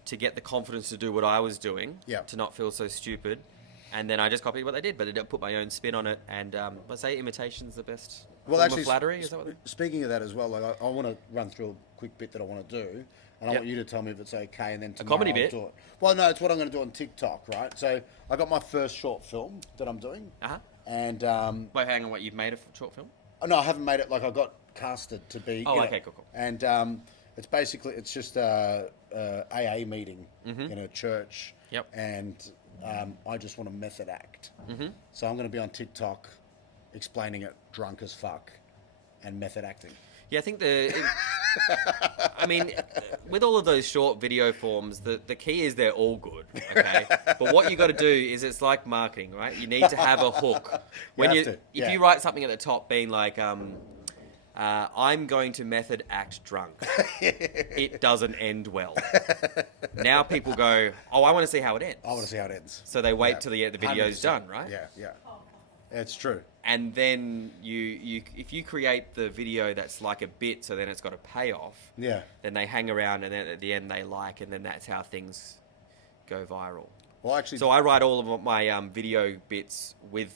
to get the confidence to do what I was doing, Yeah. to not feel so stupid. And then I just copied what they did, but I put my own spin on it. And I say imitation's the best form of flattery. Is that what speaking of that as well, like I want to run through a quick bit that I want to do, and I want you to tell me if it's okay, and then tomorrow comedy I'll bit? do it. Well, no, it's what I'm going to do on TikTok, right? So I got my first short film that I'm doing, and Wait, hang on, what, you've made a short film? no, I haven't made it. Like I got casted to be. Oh, in okay, it. cool. And it's just a AA meeting in a church. Yep. And I just want to method act. So I'm going to be on TikTok explaining it drunk as fuck and method acting. Yeah, I think with all of those short video forms, the key is they're all good, okay? But what you got to do is, it's like marketing, right? You need to have a hook. If you write something at the top being like, I'm going to method act drunk, it doesn't end well. Now people go, oh, I want to see how it ends. I want to see how it ends. So they wait till the video's 100%. done, right? Yeah. It's true. And then if you create the video that's like a bit, so then it's got a payoff. Yeah. Then they hang around, and then at the end they like, and then that's how things go viral. Well, actually, So I write all of my video bits with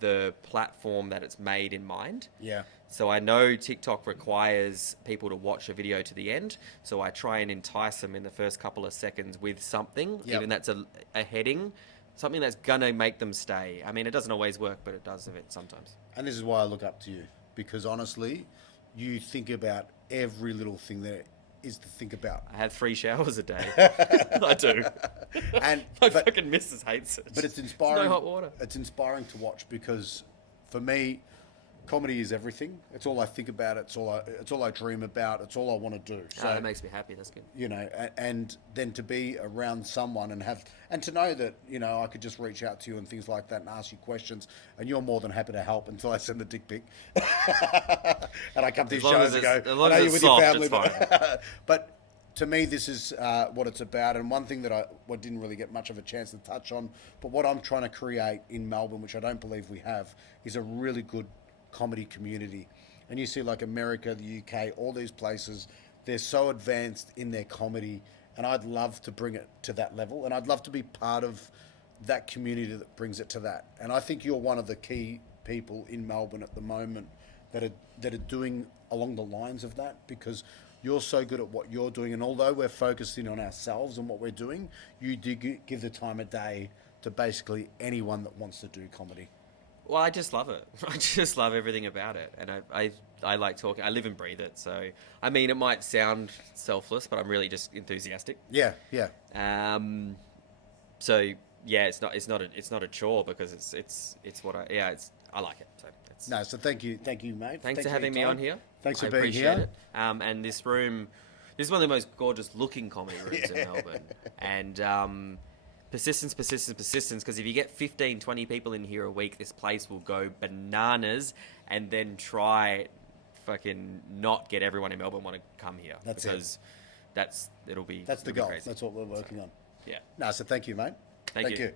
the platform that it's made in mind. yeah. So I know TikTok requires people to watch a video to the end, so I try and entice them in the first couple of seconds with something, Yep. even that's a heading. Something that's gonna make them stay. I mean, it doesn't always work, but it does sometimes. And this is why I look up to you, because honestly, you think about every little thing there is to think about. I have 3 showers a day. I do. And My but, fucking missus hates it. but it's inspiring. No hot water. It's inspiring to watch, because for me, comedy is everything. It's all I think about. It's all I dream about. It's all I want to do. So That makes me happy. That's good. and then to be around someone and to know that, I could just reach out to you and things like that and ask you questions, and you're more than happy to help until I send the dick pic. And I come to As your long shows as and go, it's- as long I know as you're it's with your soft, family, it's fine. but to me, this is what it's about. And one thing that I didn't really get much of a chance to touch on, but what I'm trying to create in Melbourne, which I don't believe we have, is a really good comedy community. And you see like America, the UK, all these places, they're so advanced in their comedy. And I'd love to bring it to that level. And I'd love to be part of that community that brings it to that. And I think you're one of the key people in Melbourne at the moment that are doing along the lines of that, because you're so good at what you're doing. And although we're focusing on ourselves and what we're doing, you do give the time of day to basically anyone that wants to do comedy. Well, I just love it. I just love everything about it. And I like talking. I live and breathe it. So, I mean, it might sound selfless, but I'm really just enthusiastic. Yeah. So yeah, it's not a chore, because it's what I like it. So So thank you, mate. Thanks for having me on here. Thanks for I being appreciate here. it. And this room, this is one of the most gorgeous looking comedy rooms in Melbourne. And persistence, because if you get 15, 20 people in here a week, this place will go bananas, and then try fucking not get everyone in Melbourne want to come here. That's because That's the it'll be goal. crazy. That's what we're working on. Yeah. So thank you, mate. Thank you.